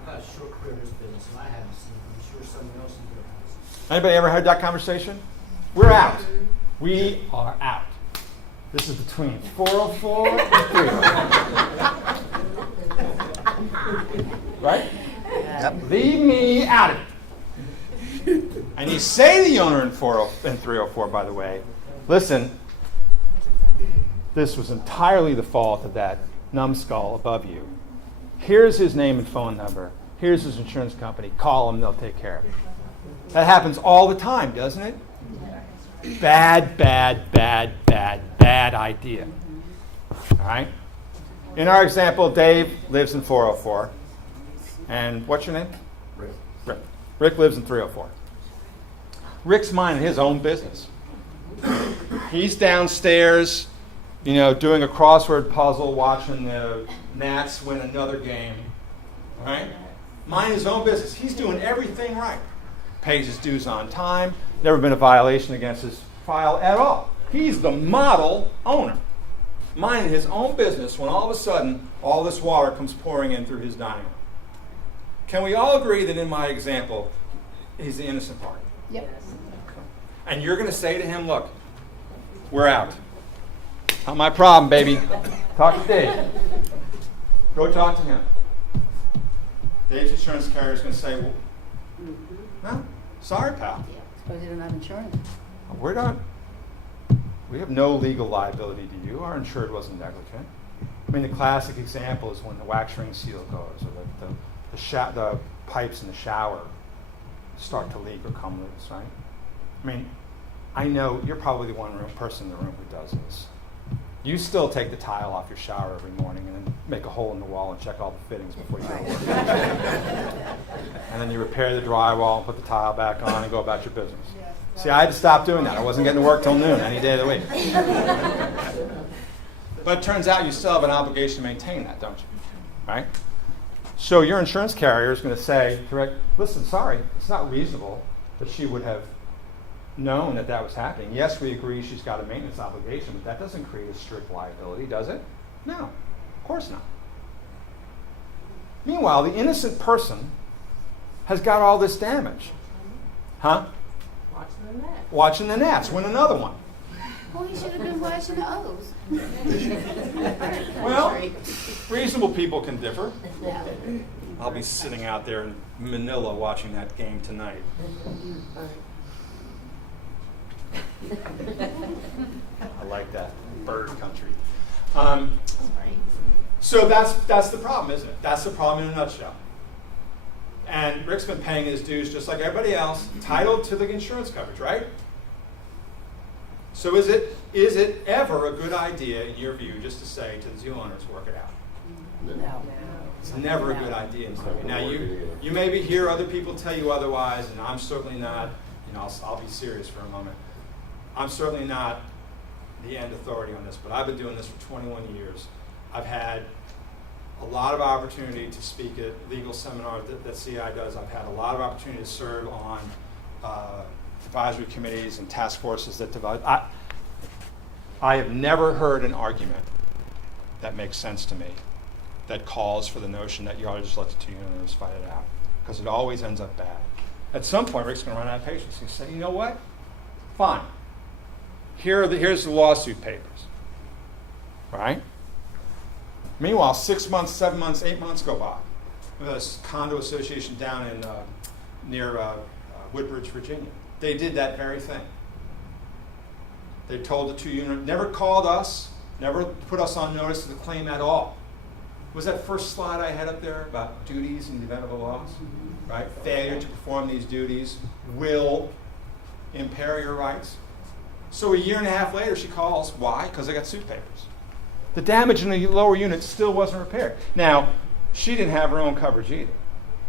I've had a short career in this business, and I haven't seen it. I'm sure someone else in here has. Anybody ever heard that conversation? We're out. We are out. This is between 404 and 304. Right? Yep. Leave me out of it. And you say to the owner in 304, by the way, listen, this was entirely the fault of that numbskull above you. Here's his name and phone number. Here's his insurance company. Call them, they'll take care of it. That happens all the time, doesn't it? Bad, bad, bad, bad, bad idea. All right? In our example, Dave lives in 404. And what's your name? Rick. Rick. Rick lives in 304. Rick's minding his own business. He's downstairs, doing a crossword puzzle, watching the Nats win another game. All right? Minding his own business. He's doing everything right. Pays his dues on time. Never been a violation against his file at all. He's the model owner. Minding his own business when all of a sudden all this water comes pouring in through his dining room. Can we all agree that in my example, he's the innocent party? Yep. And you're going to say to him, look, we're out. Not my problem, baby. Talk to Dave. Go talk to him. Dave's insurance carrier is going to say, well, no, sorry, pal. Suppose you don't have insurance. We're done. We have no legal liability to you. Our insured wasn't negligent. I mean, the classic example is when the wax ring seal goes, or the pipes in the shower start to leak or come loose, right? I mean, I know you're probably the one person in the room who does this. You still take the tile off your shower every morning and then make a hole in the wall and check all the fittings before you go to work. And then you repair the drywall and put the tile back on and go about your business. See, I had to stop doing that. I wasn't getting to work till noon any day of the week. But it turns out you still have an obligation to maintain that, don't you? Right? So your insurance carrier is going to say, listen, sorry, it's not reasonable that she would have known that was happening. Yes, we agree she's got a maintenance obligation, but that doesn't create a strict liability, does it? No, of course not. Meanwhile, the innocent person has got all this damage. Huh? Watching the Nats win another one. Well, he should have been watching the O's. Well, reasonable people can differ. I'll be sitting out there in Manila watching that game tonight. I like that. Bird country. So that's the problem, isn't it? That's the problem in a nutshell. And Rick's been paying his dues just like everybody else, entitled to the insurance coverage, right? So is it ever a good idea, in your view, just to say to the zoo owners, work it out? No. It's never a good idea. Now, you maybe hear other people tell you otherwise, and I'm certainly not, I'll be serious for a moment. I'm certainly not the end authority on this, but I've been doing this for 21 years. I've had a lot of opportunity to speak at legal seminars that CI does. I've had a lot of opportunity to serve on advisory committees and task forces that develop. I have never heard an argument that makes sense to me that calls for the notion that you ought to just let the two owners fight it out, because it always ends up bad. At some point, Rick's going to run out of patience. He's going to say, you know what? Fine. Here's the lawsuit papers. Right? Meanwhile, 6 months, 7 months, 8 months go by. a condo association down in near Woodbridge, Virginia. They did that very thing. They told the 2 unit, never called us, never put us on notice of the claim at all. Was that first slide I had up there about duties in the event of a loss? Right? Failure to perform these duties will impair your rights. So a year and a half later, she calls. Why? Because I got suit papers. The damage in the lower unit still wasn't repaired. Now, she didn't have her own coverage either,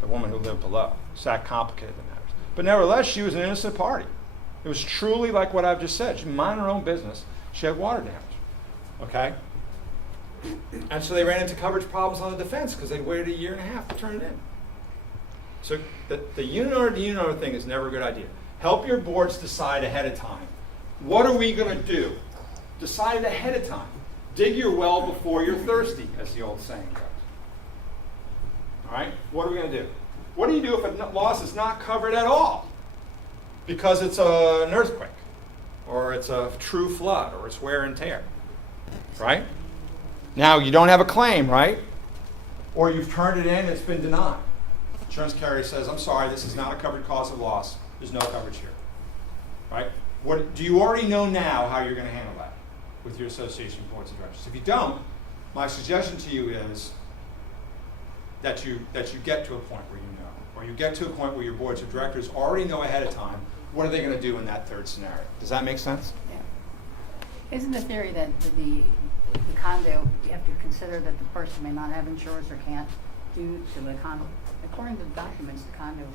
the woman who lived below. So that complicated the matters. But nevertheless, she was an innocent party. It was truly like what I've just said. She minded her own business. She had water damage. Okay? And so they ran into coverage problems on the defense because they'd waited a year and a half to turn it in. So the unit owner to unit owner thing is never a good idea. Help your boards decide ahead of time. What are we going to do? Decide it ahead of time. Dig your well before you're thirsty, as the old saying goes. All right? What are we going to do? What do you do if a loss is not covered at all? Because it's an earthquake, or it's a true flood, or it's wear and tear. Right? Now, you don't have a claim, right? Or you've turned it in and it's been denied. Insurance carrier says, I'm sorry, this is not a covered cause of loss. There's no coverage here. Right? Do you already know now how you're going to handle that with your association boards of directors? If you don't, my suggestion to you is that you get to a point where you know, or you get to a point where your boards of directors already know ahead of time what are they going to do in that third scenario. Does that make sense? Yeah. Isn't the theory that the condo, you have to consider that the person may not have insurance or can't due to the condo? According to the documents, the condo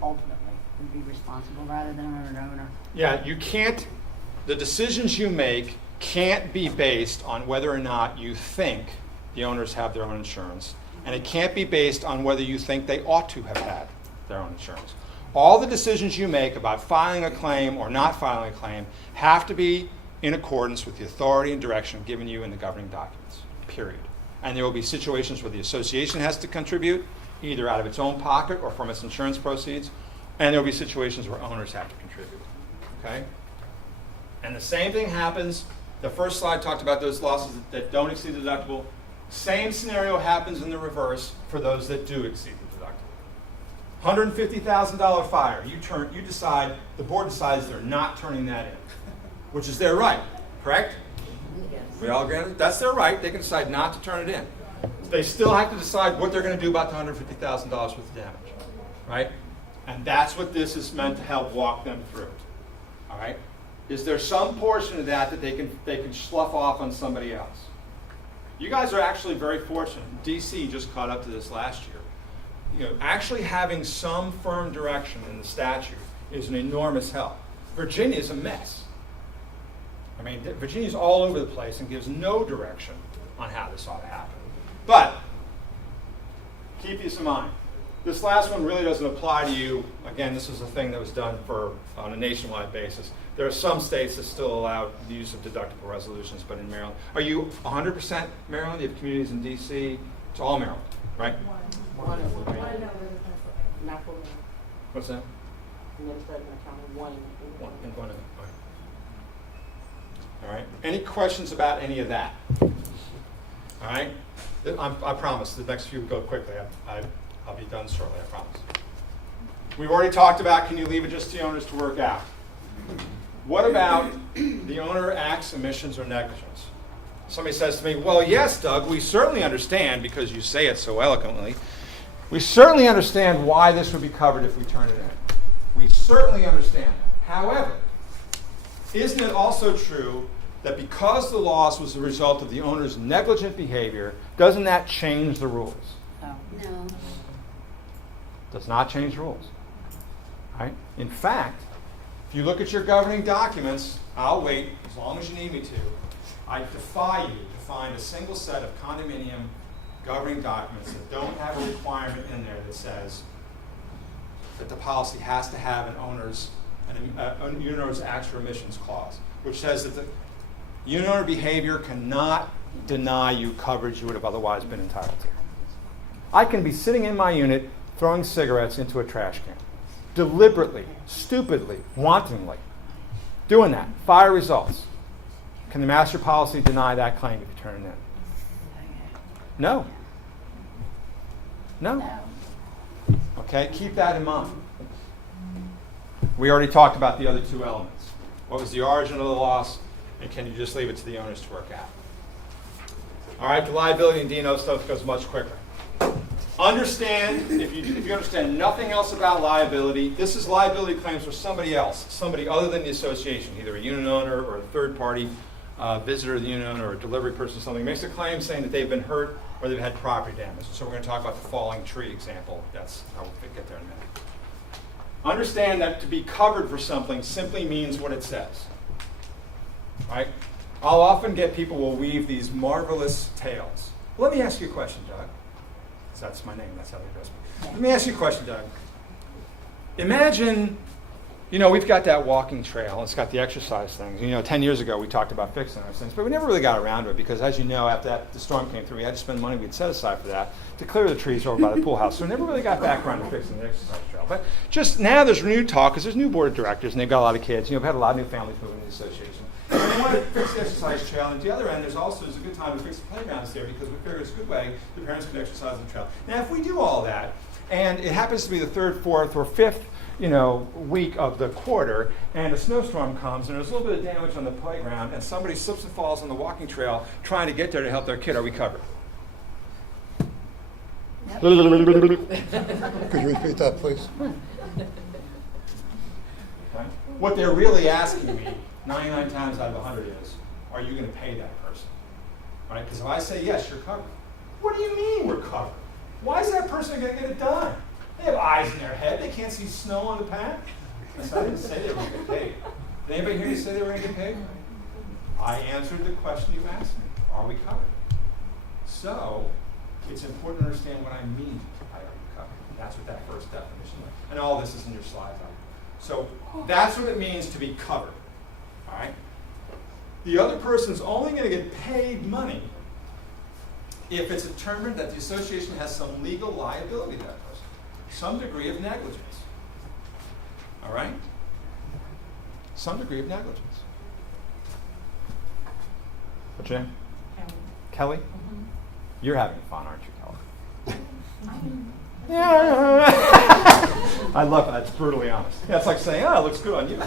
ultimately would be responsible rather than an owner. Yeah, you can't, the decisions you make can't be based on whether or not you think the owners have their own insurance, and it can't be based on whether you think they ought to have had their own insurance. All the decisions you make about filing a claim or not filing a claim have to be in accordance with the authority and direction given you in the governing documents, period. And there will be situations where the association has to contribute, either out of its own pocket or from its insurance proceeds, and there will be situations where owners have to contribute, okay? And the same thing happens, the first slide talked about those losses that don't exceed the deductible. Same scenario happens in the reverse for those that do exceed the deductible. $150,000 fire, you decide, the board decides they're not turning that in, which is their right, correct? Yes. We all agree? That's their right. They can decide not to turn it in. They still have to decide what they're going to do about the $150,000 worth of damage, right? And that's what this is meant to help walk them through. All right? Is there some portion of that they can slough off on somebody else? You guys are actually very fortunate. DC just caught up to this last year. You know, actually having some firm direction in the statute is an enormous help. Virginia is a mess. I mean, Virginia's all over the place and gives no direction on how this ought to happen. But keep this in mind. This last one really doesn't apply to you. Again, this was a thing that was done on a nationwide basis. There are some states that still allow the use of deductible resolutions, but in Maryland. Are you 100% Maryland? You have communities in D.C.? It's all Maryland, right? Not for What's that? Minnesota County, one. One of them. All right. Any questions about any of that? All right. I promise the next few will go quickly. I'll be done shortly, I promise. We've already talked about, can you leave it just to the owners to work out? What about the owner acts, omissions, or negligence? Somebody says to me, well, yes, Doug, we certainly understand, because you say it so eloquently, we certainly understand why this would be covered if we turn it in. We certainly understand that. However, isn't it also true that because the loss was the result of the owner's negligent behavior, doesn't that change the rules? No. Does not change the rules. Right? In fact, if you look at your governing documents, I'll wait as long as you need me to. I defy you to find a single set of condominium governing documents that don't have a requirement in there that says that the policy has to have an owner's acts or omissions clause, which says that the unit owner behavior cannot deny you coverage you would have otherwise been entitled to. I can be sitting in my unit throwing cigarettes into a trash can. Deliberately, stupidly, wantonly. Doing that. Fire results. Can the master policy deny that claim if you turn it in? No. No. No. Okay, keep that in mind. We already talked about the other two elements. What was the origin of the loss, and can you just leave it to the owners to work out? All right, the liability and D&O stuff goes much quicker. Understand, if you understand nothing else about liability, this is liability claims for somebody else, somebody other than the association, either a unit owner or a third party visitor of the unit owner or a delivery person or something, makes a claim saying that they've been hurt or they've had property damage. So we're going to talk about the falling tree example. That's how we'll get there in a minute. Understand that to be covered for something simply means what it says. Right? I'll often get people will weave these marvelous tales. Let me ask you a question, Doug. 'Cause that's my name. That's how they address me. Let me ask you a question, Doug. Imagine, we've got that walking trail. It's got the exercise things. 10 years ago we talked about fixing those things, but we never really got around to it because, as you know, after the storm came through, we had to spend money we'd set aside for that to clear the trees over by the pool house. So we never really got back around to fixing the exercise trail. But just now there's renewed talk because there's new board of directors and they've got a lot of kids. We've had a lot of new families moving to the association. And they want to fix the exercise trail. And at the other end, there's a good time to fix the playgrounds there because we figure it's a good way the parents can exercise on the trail. Now, if we do all that, and it happens to be the third, fourth, or fifth week of the quarter, and a snowstorm comes, and there's a little bit of damage on the playground, and somebody slips and falls on the walking trail trying to get there to help their kid, are we covered? Yep. Could you repeat that, please? Okay? What they're really asking me, 99 times out of 100 is, are you going to pay that person? Right? Because if I say yes, you're covered. What do you mean we're covered? Why is that person going to get it done? They have eyes in their head. They can't see snow on the path. So I didn't say they were going to get paid. Did anybody hear you say they were going to get paid? I answered the question you asked me. Are we covered? So it's important to understand what I mean by are you covered. That's what that first definition is. And all this is in your slides. So that's what it means to be covered. All right? The other person's only going to get paid money if it's determined that the association has some legal liability to that person, some degree of negligence. All right? Some degree of negligence. What's your name? Kelly? Mm-hmm. You're having fun, aren't you, Kelly? Yeah. I love that. It's brutally honest. Yeah, it's like saying, it looks good on you.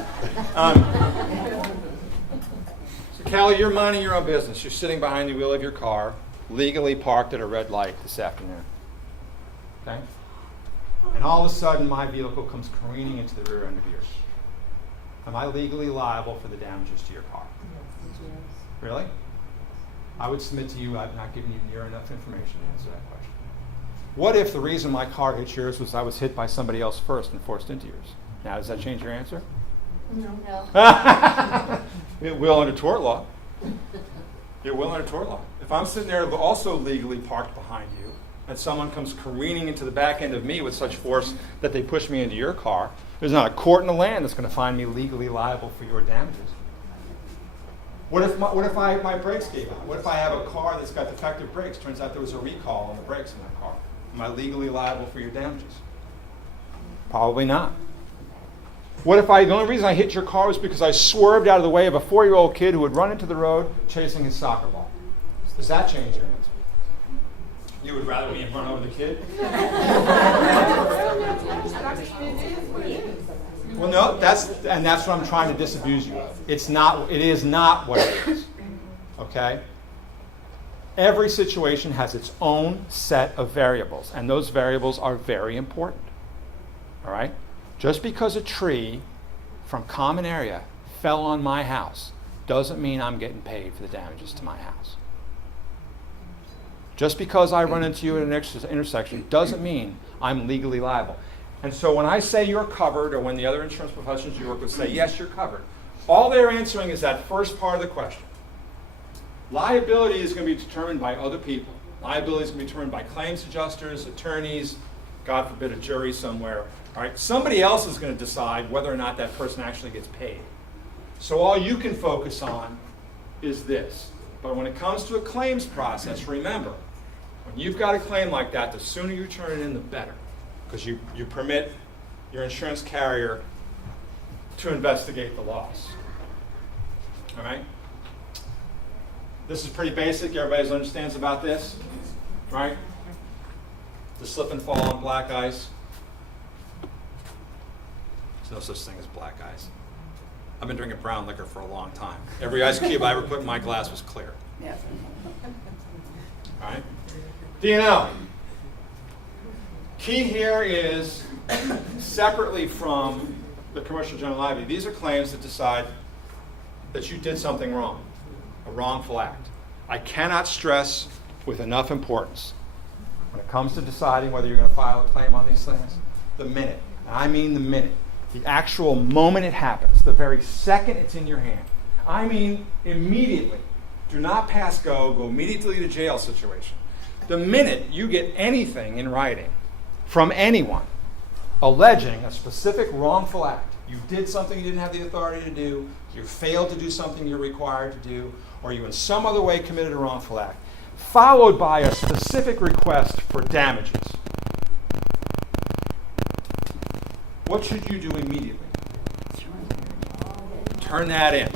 So, Kelly, your money, your own business. You're sitting behind the wheel of your car, legally parked at a red light this afternoon. Okay? And all of a sudden, my vehicle comes careening into the rear end of yours. Am I legally liable for the damages to your car? Really? I would submit to you I've not given you near enough information to answer that question. What if the reason my car hit yours was I was hit by somebody else first and forced into yours? Now, does that change your answer? No. It will under tort law. It will under tort law. If I'm sitting there also legally parked behind you, and someone comes careening into the back end of me with such force that they push me into your car, there's not a court in the land that's going to find me legally liable for your damages. What if my brakes gave out? What if I have a car that's got defective brakes? Turns out there was a recall on the brakes in that car. Am I legally liable for your damages? Probably not. What if the only reason I hit your car was because I swerved out of the way of a 4-year-old kid who would run into the road chasing his soccer ball? Does that change your answer? You would rather me run over the kid? Well, no, that's what I'm trying to disabuse you of. It is not what it is. Okay? Every situation has its own set of variables, and those variables are very important. All right? Just because a tree from common area fell on my house doesn't mean I'm getting paid for the damages to my house. Just because I run into you at an intersection doesn't mean I'm legally liable. And so when I say you're covered, or when the other insurance professionals you work with say, yes, you're covered, all they're answering is that first part of the question. Liability is going to be determined by other people. Liability is going to be determined by claims adjusters, attorneys, God forbid a jury somewhere. All right? Somebody else is going to decide whether or not that person actually gets paid. So all you can focus on is this. But when it comes to a claims process, remember, when you've got a claim like that, the sooner you turn it in, the better. Because you permit your insurance carrier to investigate the loss. All right? This is pretty basic. Everybody understands about this, right? To slip and fall on black ice. There's no such thing as black ice. I've been drinking brown liquor for a long time. Every ice cube I ever put in my glass was clear. Yes. All right? D&O. Key here is separately from the commercial general liability. These are claims that decide that you did something wrong, a wrongful act. I cannot stress with enough importance when it comes to deciding whether you're going to file a claim on these things, the minute, and I mean the minute, the actual moment it happens, the very second it's in your hand. I mean immediately. Do not pass go immediately to jail situation. The minute you get anything in writing from anyone alleging a specific wrongful act, you did something you didn't have the authority to do, you failed to do something you're required to do, or you in some other way committed a wrongful act, followed by a specific request for damages, what should you do immediately? Turn that in.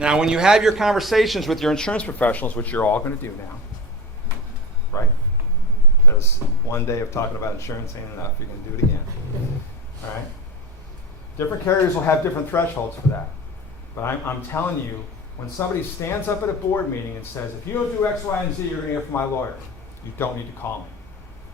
Now, when you have your conversations with your insurance professionals, which you're all going to do now, right? Because one day of talking about insurance ain't enough. You're going to do it again. All right? Different carriers will have different thresholds for that. But I'm telling you, when somebody stands up at a board meeting and says, if you don't do X, Y, and Z, you're going to hear from my lawyer, you don't need to call me.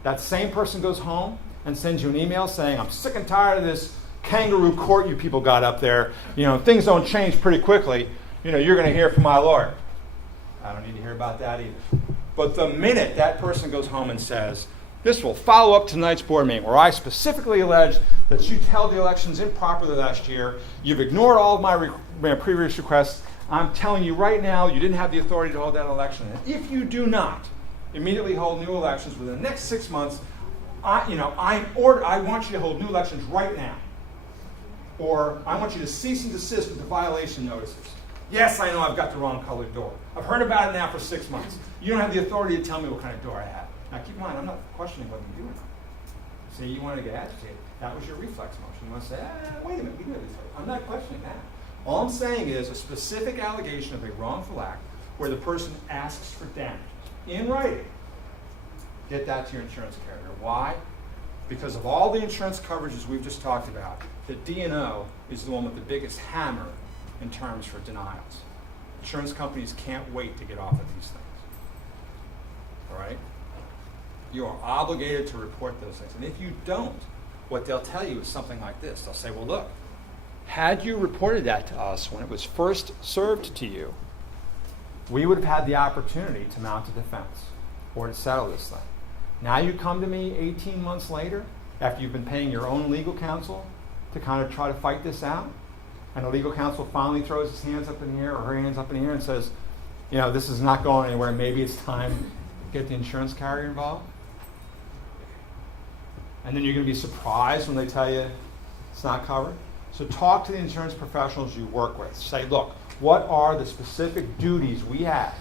That same person goes home and sends you an email saying, I'm sick and tired of this kangaroo court you people got up there. You know, things don't change pretty quickly. You know, you're going to hear from my lawyer. I don't need to hear about that either. But the minute that person goes home and says, this will follow up tonight's board meeting where I specifically allege that you held the elections improperly last year, you've ignored all of my previous requests, I'm telling you right now you didn't have the authority to hold that election. And if you do not immediately hold new elections within the next 6 months, I want you to hold new elections right now. Or I want you to cease and desist with the violation notices. Yes, I know I've got the wrong colored door. I've heard about it now for 6 months. You don't have the authority to tell me what kind of door I have. Now keep in mind, I'm not questioning whether you do or not. See, you wanted to get agitated. That was your reflex motion. You want to say, wait a minute, we do this. I'm not questioning that. All I'm saying is a specific allegation of a wrongful act where the person asks for damage in writing. Get that to your insurance carrier. Why? Because of all the insurance coverages we've just talked about, the D&O is the one with the biggest hammer in terms for denials. Insurance companies can't wait to get off of these things. All right? You are obligated to report those things. And if you don't, what they'll tell you is something like this. They'll say, well, look, had you reported that to us when it was first served to you, we would have had the opportunity to mount a defense or to settle this thing. Now you come to me 18 months later, after you've been paying your own legal counsel to kind of try to fight this out, and the legal counsel finally throws his hands up in the air or her hands up in the air and says, you know, this is not going anywhere, maybe it's time to get the insurance carrier involved. And then you're going to be surprised when they tell you it's not covered. So talk to the insurance professionals you work with. Say, look, what are the specific duties we have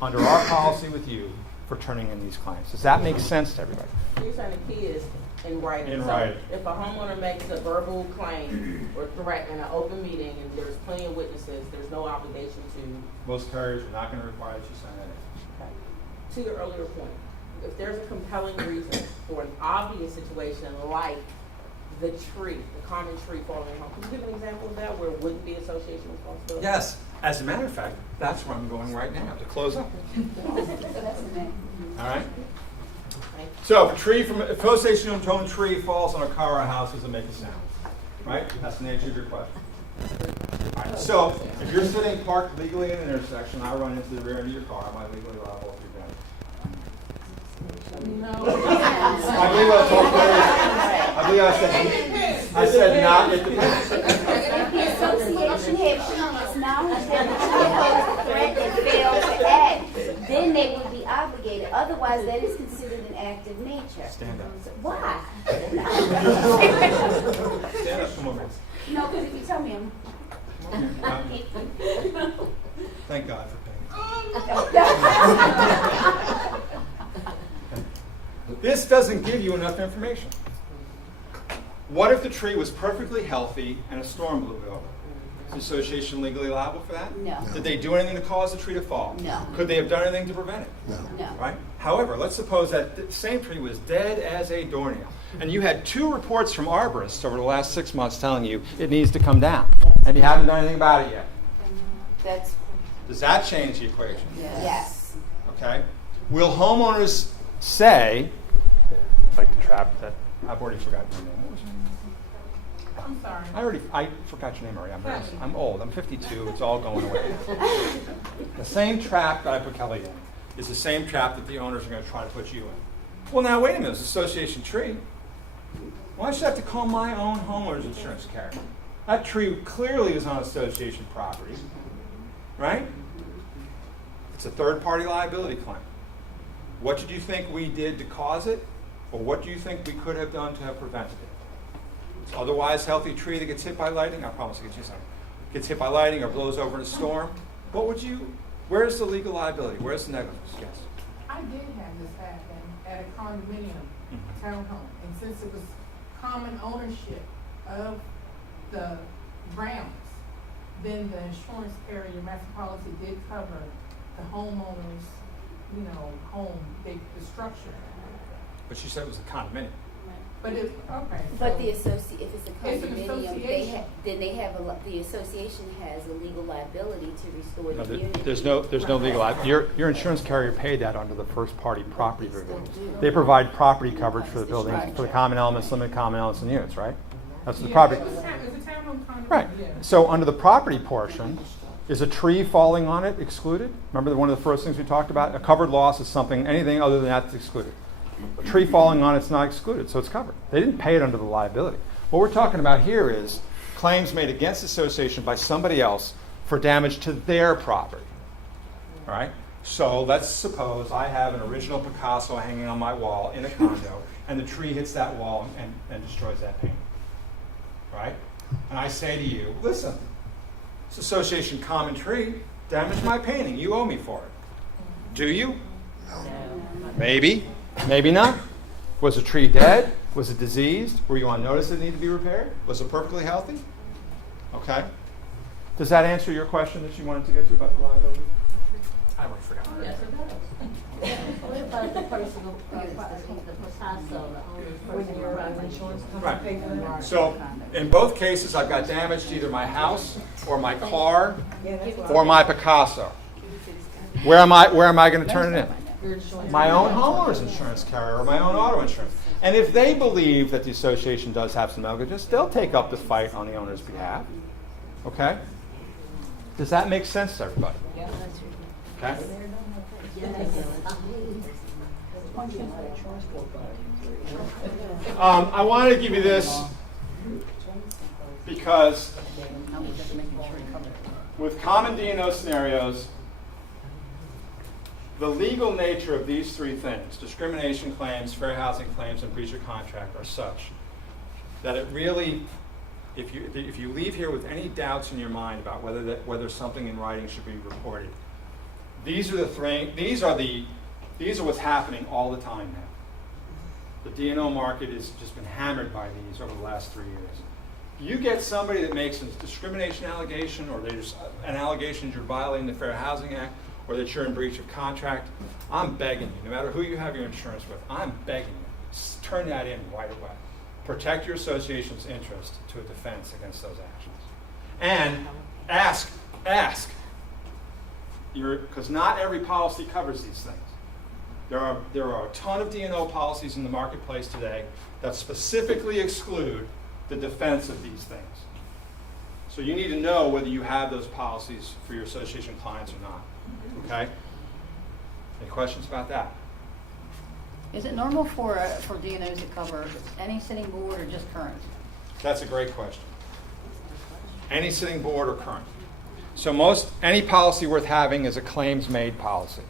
under our policy with you for turning in these claims? Does that make sense to everybody? You're saying the key is in writing. In So writing. if a homeowner makes a verbal claim or threat in an open meeting and there's plenty of witnesses, there's no obligation to. Most carriers are not going to require that you sign that in. To your earlier point, if there's a compelling reason for an obvious situation like the tree, the common tree falling in home, can you give an example of that where it wouldn't be association responsibility? Yes. As a matter of fact, that's where I'm going right now to close up. All right? So if a tree from if association-owned tree falls on a car or a house, does it make a sound? Right? That's the nature of your question. All right. So if you're sitting parked legally in an intersection, I run into the rear end of your car, am I legally liable if you're dead? No. I believe I told Claire. I believe I said not. It depends. If the association had shown us now that the threat and failed to act, then they would be obligated. Otherwise, that is considered an act of nature. Stand up. Why? Stand up. Come over. No, because if you tell me Thank God for paying. This doesn't give you enough information. What if the tree was perfectly healthy and a storm blew it over? Is the association legally liable for that? No. Did they do anything to cause the tree to fall? No. Could they have done anything to prevent it? No. No. Right? However, let's suppose that the same tree was dead as a doornail, and you had 2 reports from arborists over the last 6 months telling you it needs to come down, and you haven't done anything about it yet. That's, Does that change the equation? yes. Okay? Will homeowners say, like the trap that I've already forgotten your name. What was your name? I'm sorry. I forgot your name already. I'm old. I'm 52. It's all going away. The same trap that I put Kelly in is the same trap that the owners are going to try to put you in. Well, now wait a minute. It's association tree. Why should I have to call my own homeowner's insurance carrier? That tree clearly is on association property, right? It's a third-party liability claim. What did you think we did to cause it, or what do you think we could have done to have prevented it? It's otherwise healthy tree that gets hit by lightning. I promise I'll get you something. Gets hit by lightning or blows over in a storm. What would you? Where's the legal liability? Where's the negligence? Yes. I did have this happen at a condominium townhome, and since it was common ownership of the grounds, then the insurance carrier, Master Policy, did cover the homeowner's, home, the structure. But you said it was a condominium. But if, okay. But so- if it's a It's an condominium, association. then they have the association has a legal liability to restore No, the unit. there's no legal liability. Your insurance carrier paid that under the first party property They still provision. do. They provide property coverage for the buildings, Right. for the common elements, limited common elements, and units, right? That's the property. It's a townhome condominium. Right. Yeah. So under the property portion, is a tree falling on it excluded? Remember one of the first things we talked about? A covered loss is something, anything other than that's excluded. A tree falling on it's not excluded, so it's covered. They didn't pay it under the liability. What we're talking about here is claims made against the association by somebody else for damage to their property. All right? So let's suppose I have an original Picasso hanging on my wall in a condo, and the tree hits that wall and destroys that painting. Right? And I say to you, listen, this association common tree damaged my painting. You owe me for it. Do you? Maybe. Maybe not. Was the tree dead? Was it diseased? Were you on notice it needed to be repaired? Was it perfectly healthy? Okay. Does that answer your question that you wanted to get to about the liability? I already forgot. Yes, it does. What about the person who, the Picasso, the owner's person? Insurance company pay for that? Right. So in both cases, I've got damage to either my house or my car or my Picasso. Where am I going to turn it in? My own homeowner's insurance carrier or my own auto insurance. And if they believe that the association does have some negligence, they'll take up the fight on the owner's behalf. Okay? Does that make sense to everybody? Okay? I wanted to give you this because with common D&O scenarios, the legal nature of these 3 things, discrimination claims, fair housing claims, and breach of contract, are such that it really, if you leave here with any doubts in your mind about whether something in writing should be reported, these are what's happening all the time now. The D&O market has just been hammered by these over the last 3 years. You get somebody that makes a discrimination allegation, or there's an allegation that you're violating the Fair Housing Act, or that you're in breach of contract, I'm begging you, no matter who you have your insurance with, I'm begging you, turn that in right away. Protect your association's interest to a defense against those actions. And ask, because not every policy covers these things. There are a ton of D&O policies in the marketplace today that specifically exclude the defense of these things. So you need to know whether you have those policies for your association clients or not. Okay? Any questions about that? Is it normal for D&Os to cover any sitting board or just current? That's a great question. Any sitting board or current. So any policy worth having is a claims-made policy.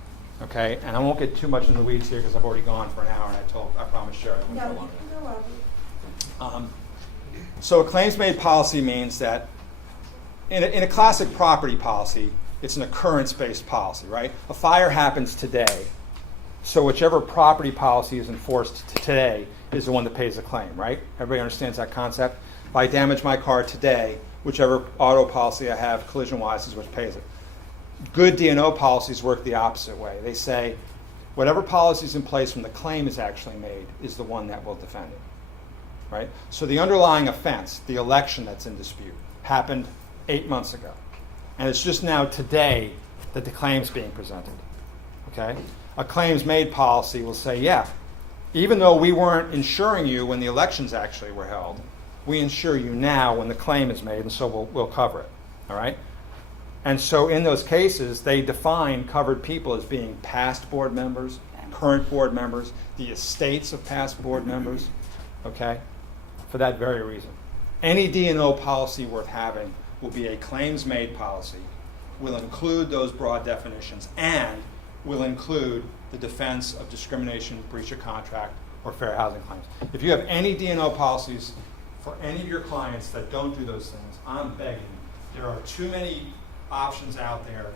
Okay? And I won't get too much in the weeds here because I've already gone for an hour and I promised Sherry I wouldn't go longer. So a claims-made policy means that in a classic property policy, it's an occurrence-based policy, right? A fire happens today, so whichever property policy is enforced today is the one that pays the claim, right? Everybody understands that concept? If I damage my car today, whichever auto policy I have collision-wise is what pays it. Good D&O policies work the opposite way. They say, whatever policy is in place when the claim is actually made is the one that will defend it. Right? So the underlying offense, the election that's in dispute, happened 8 months ago. And it's just now today that the claim's being presented. Okay? A claims made policy will say, yeah, even though we weren't insuring you when the elections actually were held, we insure you now when the claim is made, and so we'll cover it. All right? And so in those cases, they define covered people as being past board members, current board members, the estates of past board members, okay, for that very reason. Any D&O policy worth having will be a claims-made policy, will include those broad definitions, and will include the defense of discrimination, breach of contract, or fair housing claims. If you have any D&O policies for any of your clients that don't do those things, I'm begging you. There are too many options out there.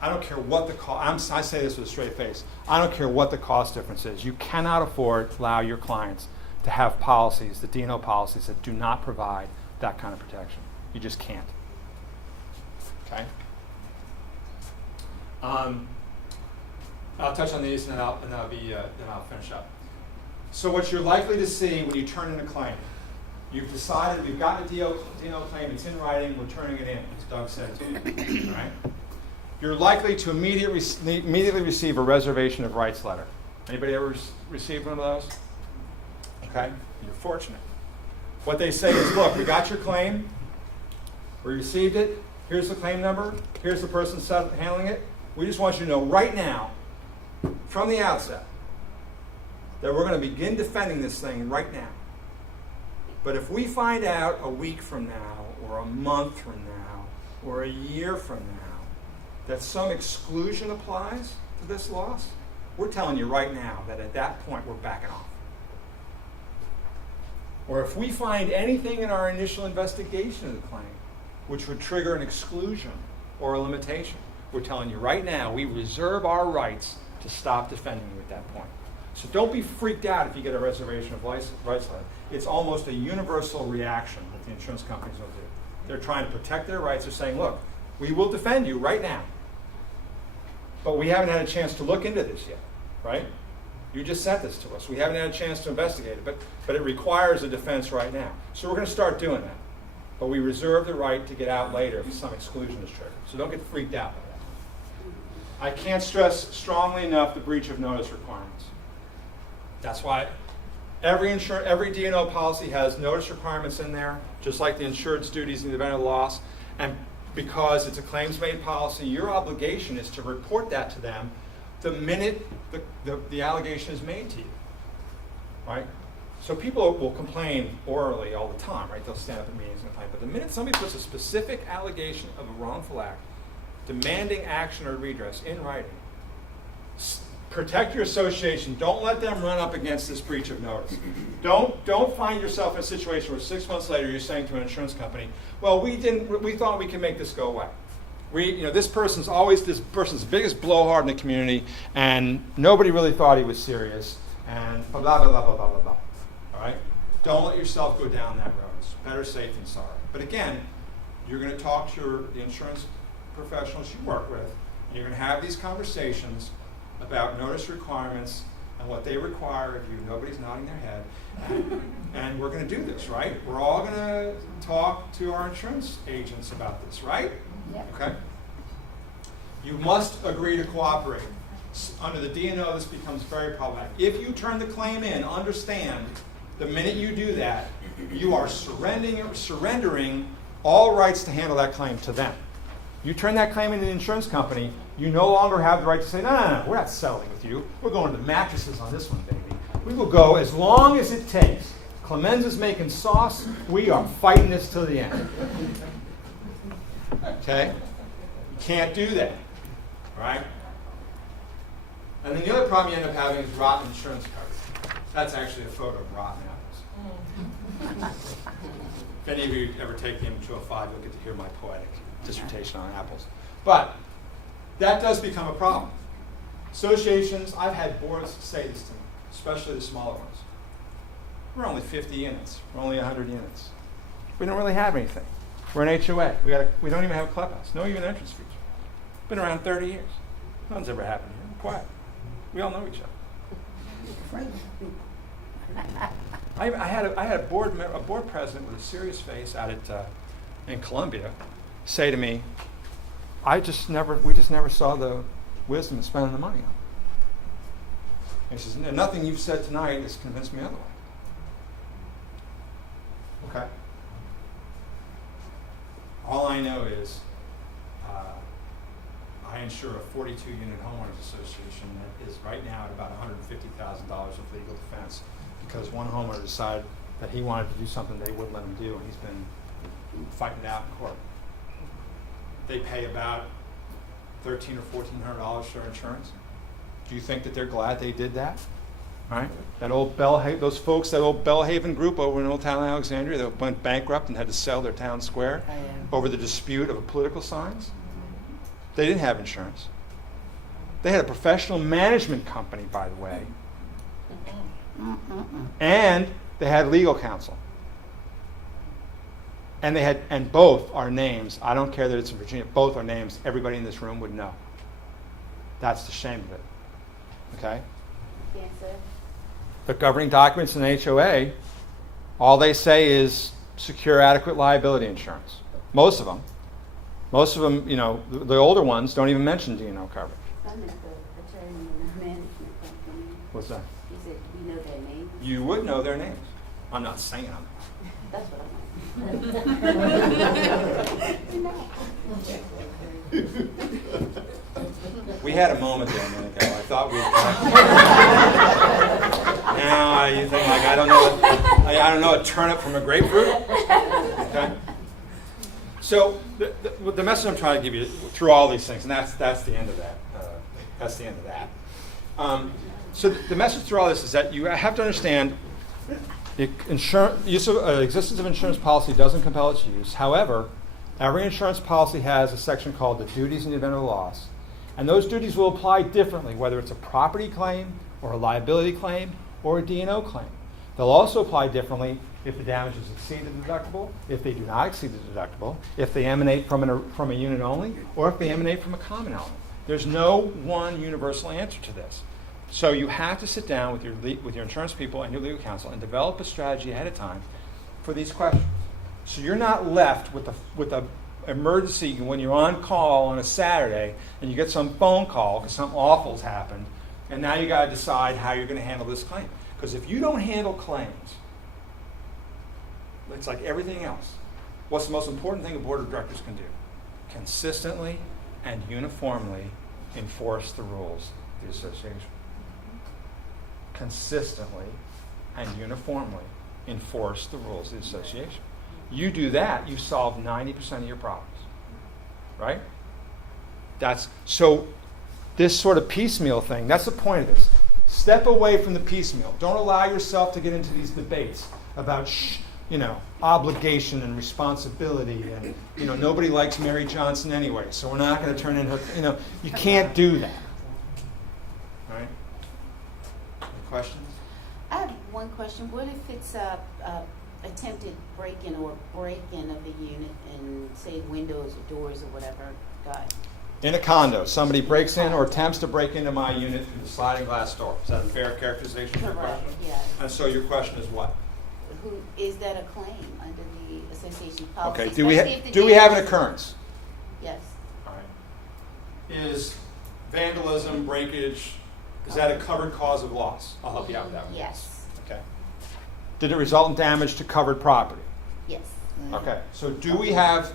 I don't care what the cost, I say this with a straight face, I don't care what the cost difference is. You cannot afford to allow your clients to have policies, the D&O policies, that do not provide that kind of protection. You just can't. Okay? I'll touch on these and then I'll finish up. So what you're likely to see when you turn in a claim, you've decided we've got a D&O claim, it's in writing, we're turning it in, as Doug said to you. All right? You're likely to immediately receive a reservation of rights letter. Anybody ever received one of those? Okay, you're fortunate. What they say is, look, we got your claim, we received it, here's the claim number, here's the person handling it. We just want you to know right now, from the outset, that we're going to begin defending this thing right now. But if we find out a week from now, or a month from now, or a year from now, that some exclusion applies to this loss, we're telling you right now that at that point we're backing off. Or if we find anything in our initial investigation of the claim which would trigger an exclusion or a limitation, we're telling you right now we reserve our rights to stop defending you at that point. So don't be freaked out if you get a reservation of rights letter. It's almost a universal reaction that the insurance companies will do. They're trying to protect their rights. They're saying, look, we will defend you right now, but we haven't had a chance to look into this yet, right? You just sent this to us. We haven't had a chance to investigate it, but it requires a defense right now. So we're going to start doing that. But we reserve the right to get out later if some exclusion is triggered. So don't get freaked out by that. I can't stress strongly enough the breach of notice requirements. That's why every D&O policy has notice requirements in there, just like the insured's duties in the event of loss. And because it's a claims-made policy, your obligation is to report that to them the minute the allegation is made to you, right? So people will complain orally all the time, right? They'll stand up at meetings and complain. But the minute somebody puts a specific allegation of a wrongful act, demanding action or redress in writing, protect your association. Don't let them run up against this breach of notice. Don't find yourself in a situation where 6 months later you're saying to an insurance company, well, we thought we could make this go away. This person's the biggest blowhard in the community, and nobody really thought he was serious, and blah, blah, blah, blah, blah, blah, blah. All right? Don't let yourself go down that road. It's better safe than sorry. But again, you're going to talk to the insurance professionals you work with, and you're going to have these conversations about notice requirements and what they require of you. Nobody's nodding their head. And we're going to do this, right? We're all going to talk to our insurance agents about this, right? Yep. Okay? You must agree to cooperate. Under the D&O, this becomes very problematic. If you turn the claim in, understand the minute you do that, you are surrendering all rights to handle that claim to them. You turn that claim into the insurance company, you no longer have the right to say, no, we're not settling with you. We're going to the mattresses on this one, baby. We will go as long as it takes. Clemens is making sauce. We are fighting this till the end. Okay? You can't do that. Right? And then the other problem you end up having is rotten insurance coverage. That's actually a photo of rotten apples. If any of you ever take the M205, you'll get to hear my poetic dissertation on apples. But that does become a problem. Associations, I've had boards say this to me, especially the smaller ones. We're only 50 units. We're only 100 units. We don't really have anything. We're an HOA. We don't even have a clubhouse. No even entrance feature. Been around 30 years. Nothing's ever happened here. We're quiet. We all know each other. I had a board president with a serious face out at in Columbia say to me, we just never saw the wisdom of spending the money on it. And he says, nothing you've said tonight has convinced me otherwise. Okay. All I know is I insure a 42-unit homeowners association that is right now at about $150,000 of legal defense because one homeowner decided that he wanted to do something they wouldn't let him do, and he's been fighting it out in court. They pay about $1,300 or $1,400 for their insurance. Do you think that they're glad they did that? Right? That old those folks, that old Bellhaven group over in Old Town Alexandria that went bankrupt and had to sell their town square over the dispute of political signs. They didn't have insurance. They had a professional management company, by the way, and they had legal counsel. And both are names. I don't care that it's in Virginia. Both are names everybody in this room would know. That's the shame of it. Okay? Yes, sir. The governing documents in the HOA, all they say is secure adequate liability insurance. Most of them, the older ones don't even mention D&O coverage. I'm at the attorney in the management company. What's that? He said, you know their name? You would know their names. I'm not saying them. That's what I'm We had a moment there a minute ago. I thought we. Now you think like I don't know a turnip from a grapefruit. Okay. So the message I'm trying to give you through all these things, and that's the end of that. That's the end of that. So the message through all this is that you have to understand. The existence of insurance policy doesn't compel its use. However, every insurance policy has a section called the duties in the event of a loss. And those duties will apply differently, whether it's a property claim or a liability claim or a D&O claim. They'll also apply differently if the damages exceed the deductible, if they do not exceed the deductible, if they emanate from a unit only, or if they emanate from a common element. There's no one universal answer to this. So you have to sit down with your insurance people and your legal counsel and develop a strategy ahead of time for these questions. So you're not left with a emergency when you're on call on a Saturday and you get some phone call because something awful's happened, and now you got to decide how you're going to handle this claim. Because if you don't handle claims, it's like everything else. What's the most important thing a board of directors can do? Consistently and uniformly enforce the rules of the association. Consistently and uniformly enforce the rules of the association. You do that, you solve 90% of your problems. Right? So this sort of piecemeal thing, that's the point of this. Step away from the piecemeal. Don't allow yourself to get into these debates about obligation and responsibility and nobody likes Mary Johnson anyway, so we're not going to turn in her, you can't do that. All right? Any questions? I have one question. What if it's a attempted break-in or break-in of the unit and say windows or doors or whatever got? In a condo, somebody breaks in or attempts to break into my unit through the sliding glass door. Is that a fair characterization of your Correct, question? yes. And so your question is what? Is that a claim under the association policy? Okay, Especially if the do we have an damage- occurrence? Yes. All right. Is vandalism, breakage, is that a covered cause of loss? I'll help you out with that one. Yes. Okay. Did it result in damage to covered property? Yes. Okay. So do we have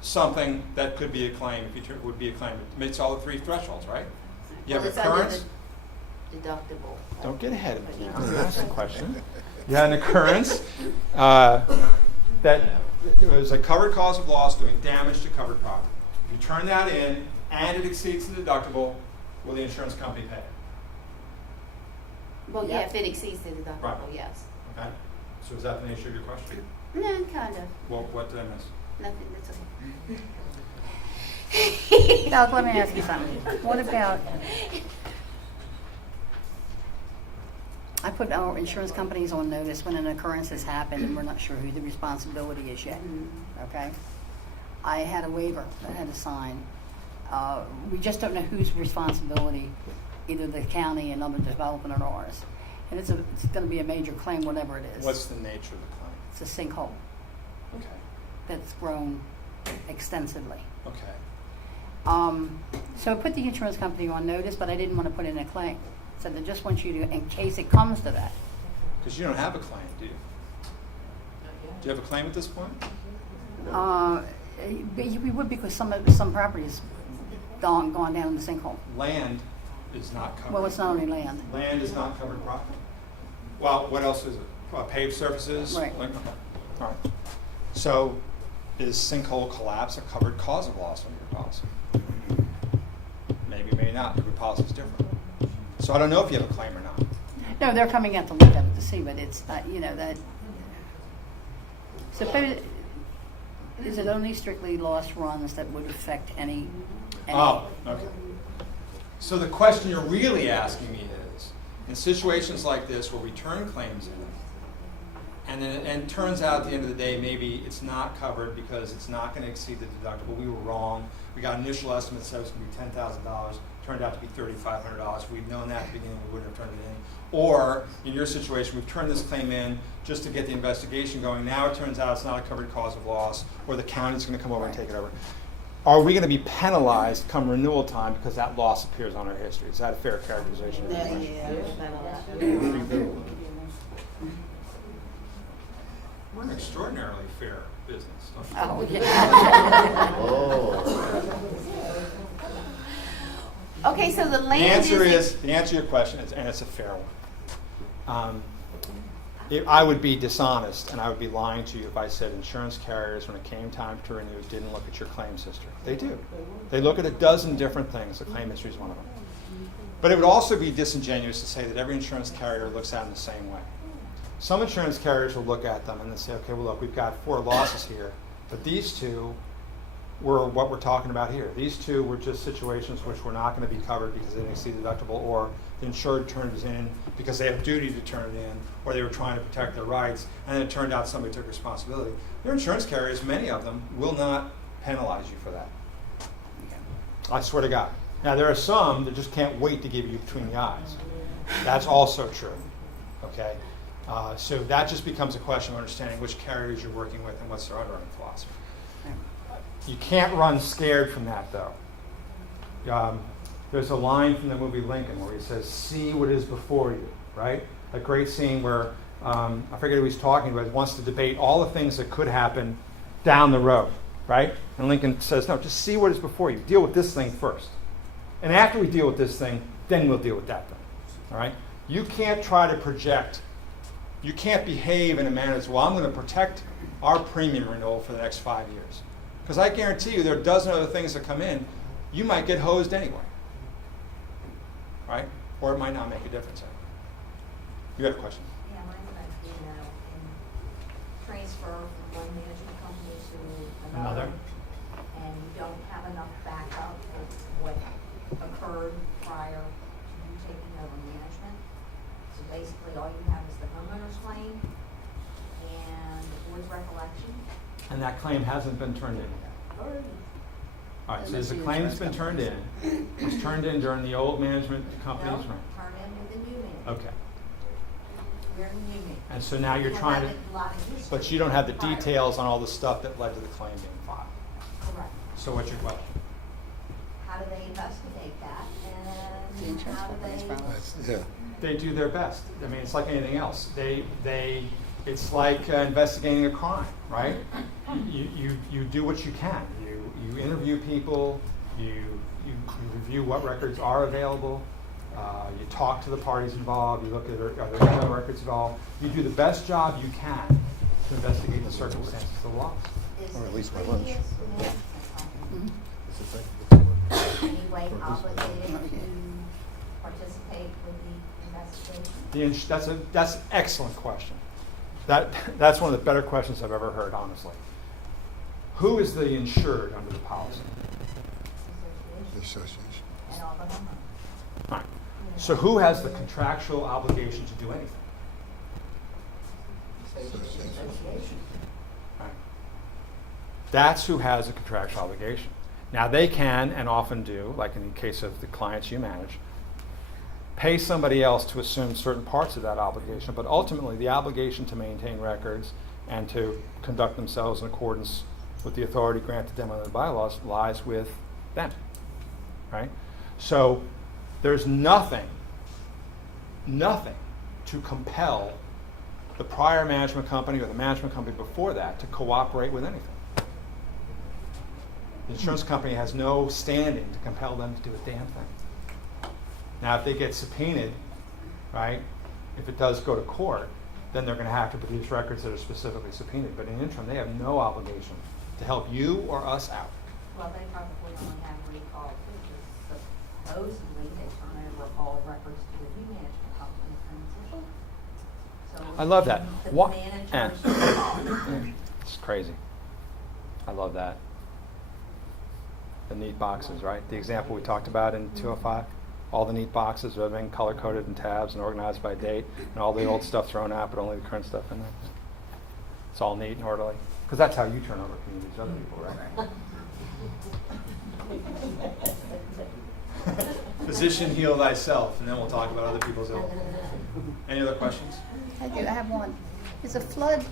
something that could be a claim, if it would be a claim? It meets all the three thresholds, right? You have Well, it's under occurrence? the deductible. Don't get ahead of me. Yeah. I'm going to ask a question. You had an occurrence that it was a covered cause of loss doing damage to covered property. If you turn that in and it exceeds the deductible, will the insurance company pay? Well, yeah, if it exceeds the deductible, Right. yes. Okay. So is that the nature of your question? No, kind of. Well, what did I miss? Nothing, that's okay. Doug, let me ask you something. What about, I put our insurance companies on notice when an occurrence has happened and we're not sure who the responsibility is yet, okay? I had a waiver that I had to sign. We just don't know whose responsibility either the county, another development, or ours. And it's going to be a major claim, whatever it is. What's the nature of the claim? It's a sinkhole Okay. that's grown extensively. Okay. So I put the insurance company on notice, but I didn't want to put in a claim. So I just want you to, in case it comes to that. Because you don't have a claim, do you? Do you have a claim at this point? We would, because some properties gone down in the sinkhole. Land is not covered. Well, it's not only land. Land is not covered property. Well, what else is it? Paved surfaces? Right. Okay. All right. So is sinkhole collapse a covered cause of loss under your policy? Maybe, maybe not. Every policy is different. So I don't know if you have a claim or not. No, they're coming out to look at it to see, but it's not, that. Suppose, is it only strictly lost runs that would affect any? Oh, okay. So the question you're really asking me is, in situations like this where we turn claims in, and then and turns out at the end of the day maybe it's not covered because it's not going to exceed the deductible. We were wrong. We got initial estimates said it was going to be $10,000. Turned out to be $3,500. If we'd known that at the beginning, we wouldn't have turned it in. Or in your situation, we've turned this claim in just to get the investigation going. Now it turns out it's not a covered cause of loss, or the county's going to come over and take it over. Are we going to be penalized come renewal time because that loss appears on our history? Is that a fair characterization of the question? We're an extraordinarily fair business, don't you? Oh, yeah. Okay, so the The land answer the answer to your question is, and it's a fair one. I would be dishonest and I would be lying to you if I said insurance carriers, when it came time to renew, didn't look at your claims history. They do. They look at a dozen different things. The claim history is one of them. But it would also be disingenuous to say that every insurance carrier looks at them the same way. Some insurance carriers will look at them and then say, okay, well, look, we've got 4 losses here, but these 2 were what we're talking about here. These 2 were just situations which were not going to be covered because they didn't exceed the deductible, or the insured turned it in because they have a duty to turn it in, or they were trying to protect their rights, and then it turned out somebody took responsibility. Their insurance carriers, many of them, will not penalize you for that. I swear to God. Now, there are some that just can't wait to give you between the eyes. That's also true. Okay? So that just becomes a question of understanding which carriers you're working with and what's their underwriting philosophy. You can't run scared from that, though. There's a line from the movie Lincoln where he says, see what is before you, right? A great scene where, I forget who he's talking about, he wants to debate all the things that could happen down the road, right? And Lincoln says, no, just see what is before you. Deal with this thing first. And after we deal with this thing, then we'll deal with that thing, all right? You can't try to project. You can't behave in a manner that's, well, I'm going to protect our premium renewal for the next 5 years. Because I guarantee you there are a dozen other things that come in, you might get hosed anyway. Right? Or it might not make a difference. You have a question? Yeah, mine might be, in transfer from one management company to another. And you don't have enough backup of what occurred prior to you taking over management. So basically, all you have is the homeowner's claim and the board's recollection. And that claim hasn't been turned in yet. All right, so there's a claim that's been turned in. It was turned in during the old management company's No, reign. turn in with the new management. Okay. We're the new management. And so now you're We trying have to, a lot of history but you don't have the prior. details on all the stuff that led to the claim being filed. Correct. So what's your question? How do they investigate that, The and insurance how do company's they? problem. Yeah. They do their best. I mean, it's like anything else. It's like investigating a crime, right? You do what you can. You interview people. You review what records are available. You talk to the parties involved. You look at are there any other records involved. You do the best job you can to investigate the circumstances of the loss. Or at least my lunch. Anyway, obligated to participate with the investigation? That's an excellent question. That's one of the better questions I've ever heard, honestly. Who is the insured under the policy? The association. And all the homeowners. All right. So who has the contractual obligation to do anything? Association. All right. That's who has a contractual obligation. Now they can and often do, like in the case of the clients you manage, pay somebody else to assume certain parts of that obligation, but ultimately the obligation to maintain records and to conduct themselves in accordance with the authority granted them under the bylaws lies with them, right? So there's nothing to compel the prior management company or the management company before that to cooperate with anything. The insurance company has no standing to compel them to do a damn thing. Now, if they get subpoenaed, right, if it does go to court, then they're going to have to produce records that are specifically subpoenaed. But in the interim, they have no obligation to help you or us out. Well, they probably only have recall too, because supposedly they turn over all records to the new management company. So I love that. The What? managers recall. It's crazy. I love that. The neat boxes, right? The example we talked about in 205. All the neat boxes are being color-coded in tabs and organized by date, and all the old stuff thrown out, but only the current stuff in there. It's all neat and orderly. Because that's how you turn over communities to other people, right? Physician, heal thyself, and then we'll talk about other people's ill. Any other questions? I do, I have one. Is a flood,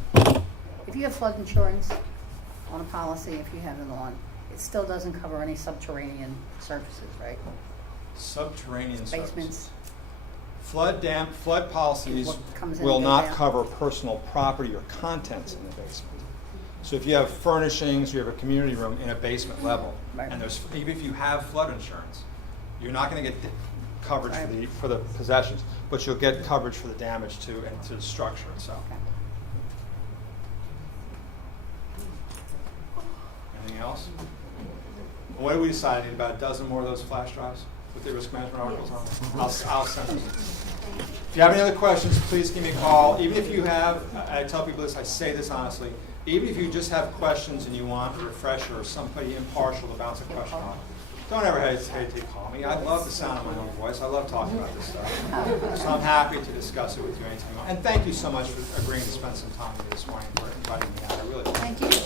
if you have flood insurance on a policy, if you have it on, it still doesn't cover any subterranean surfaces, right? Subterranean surfaces. Basements. Flood policies What comes in will and goes not out. cover personal property or contents in the basement. So if you have furnishings, you have a community room in a basement level, Right. and there's, even if you have flood insurance, you're not going to get coverage Right. for the possessions, but you'll get coverage for the damage to the structure itself. Okay. Anything else? What did we decide? Need about a dozen more of those flash drives with the risk management articles on them? I'll send them. If you have any other questions, please give me a call. Even if you have, I tell people this, I say this honestly, even if you just have questions and you want a refresher or somebody impartial to bounce a question on, don't ever hesitate to call me. I love the sound of my own voice. I love talking about this stuff. So I'm happy to discuss it with you anytime you want. And thank you so much for agreeing to spend some time with me this morning for inviting me out. I really appreciate it. Thank you.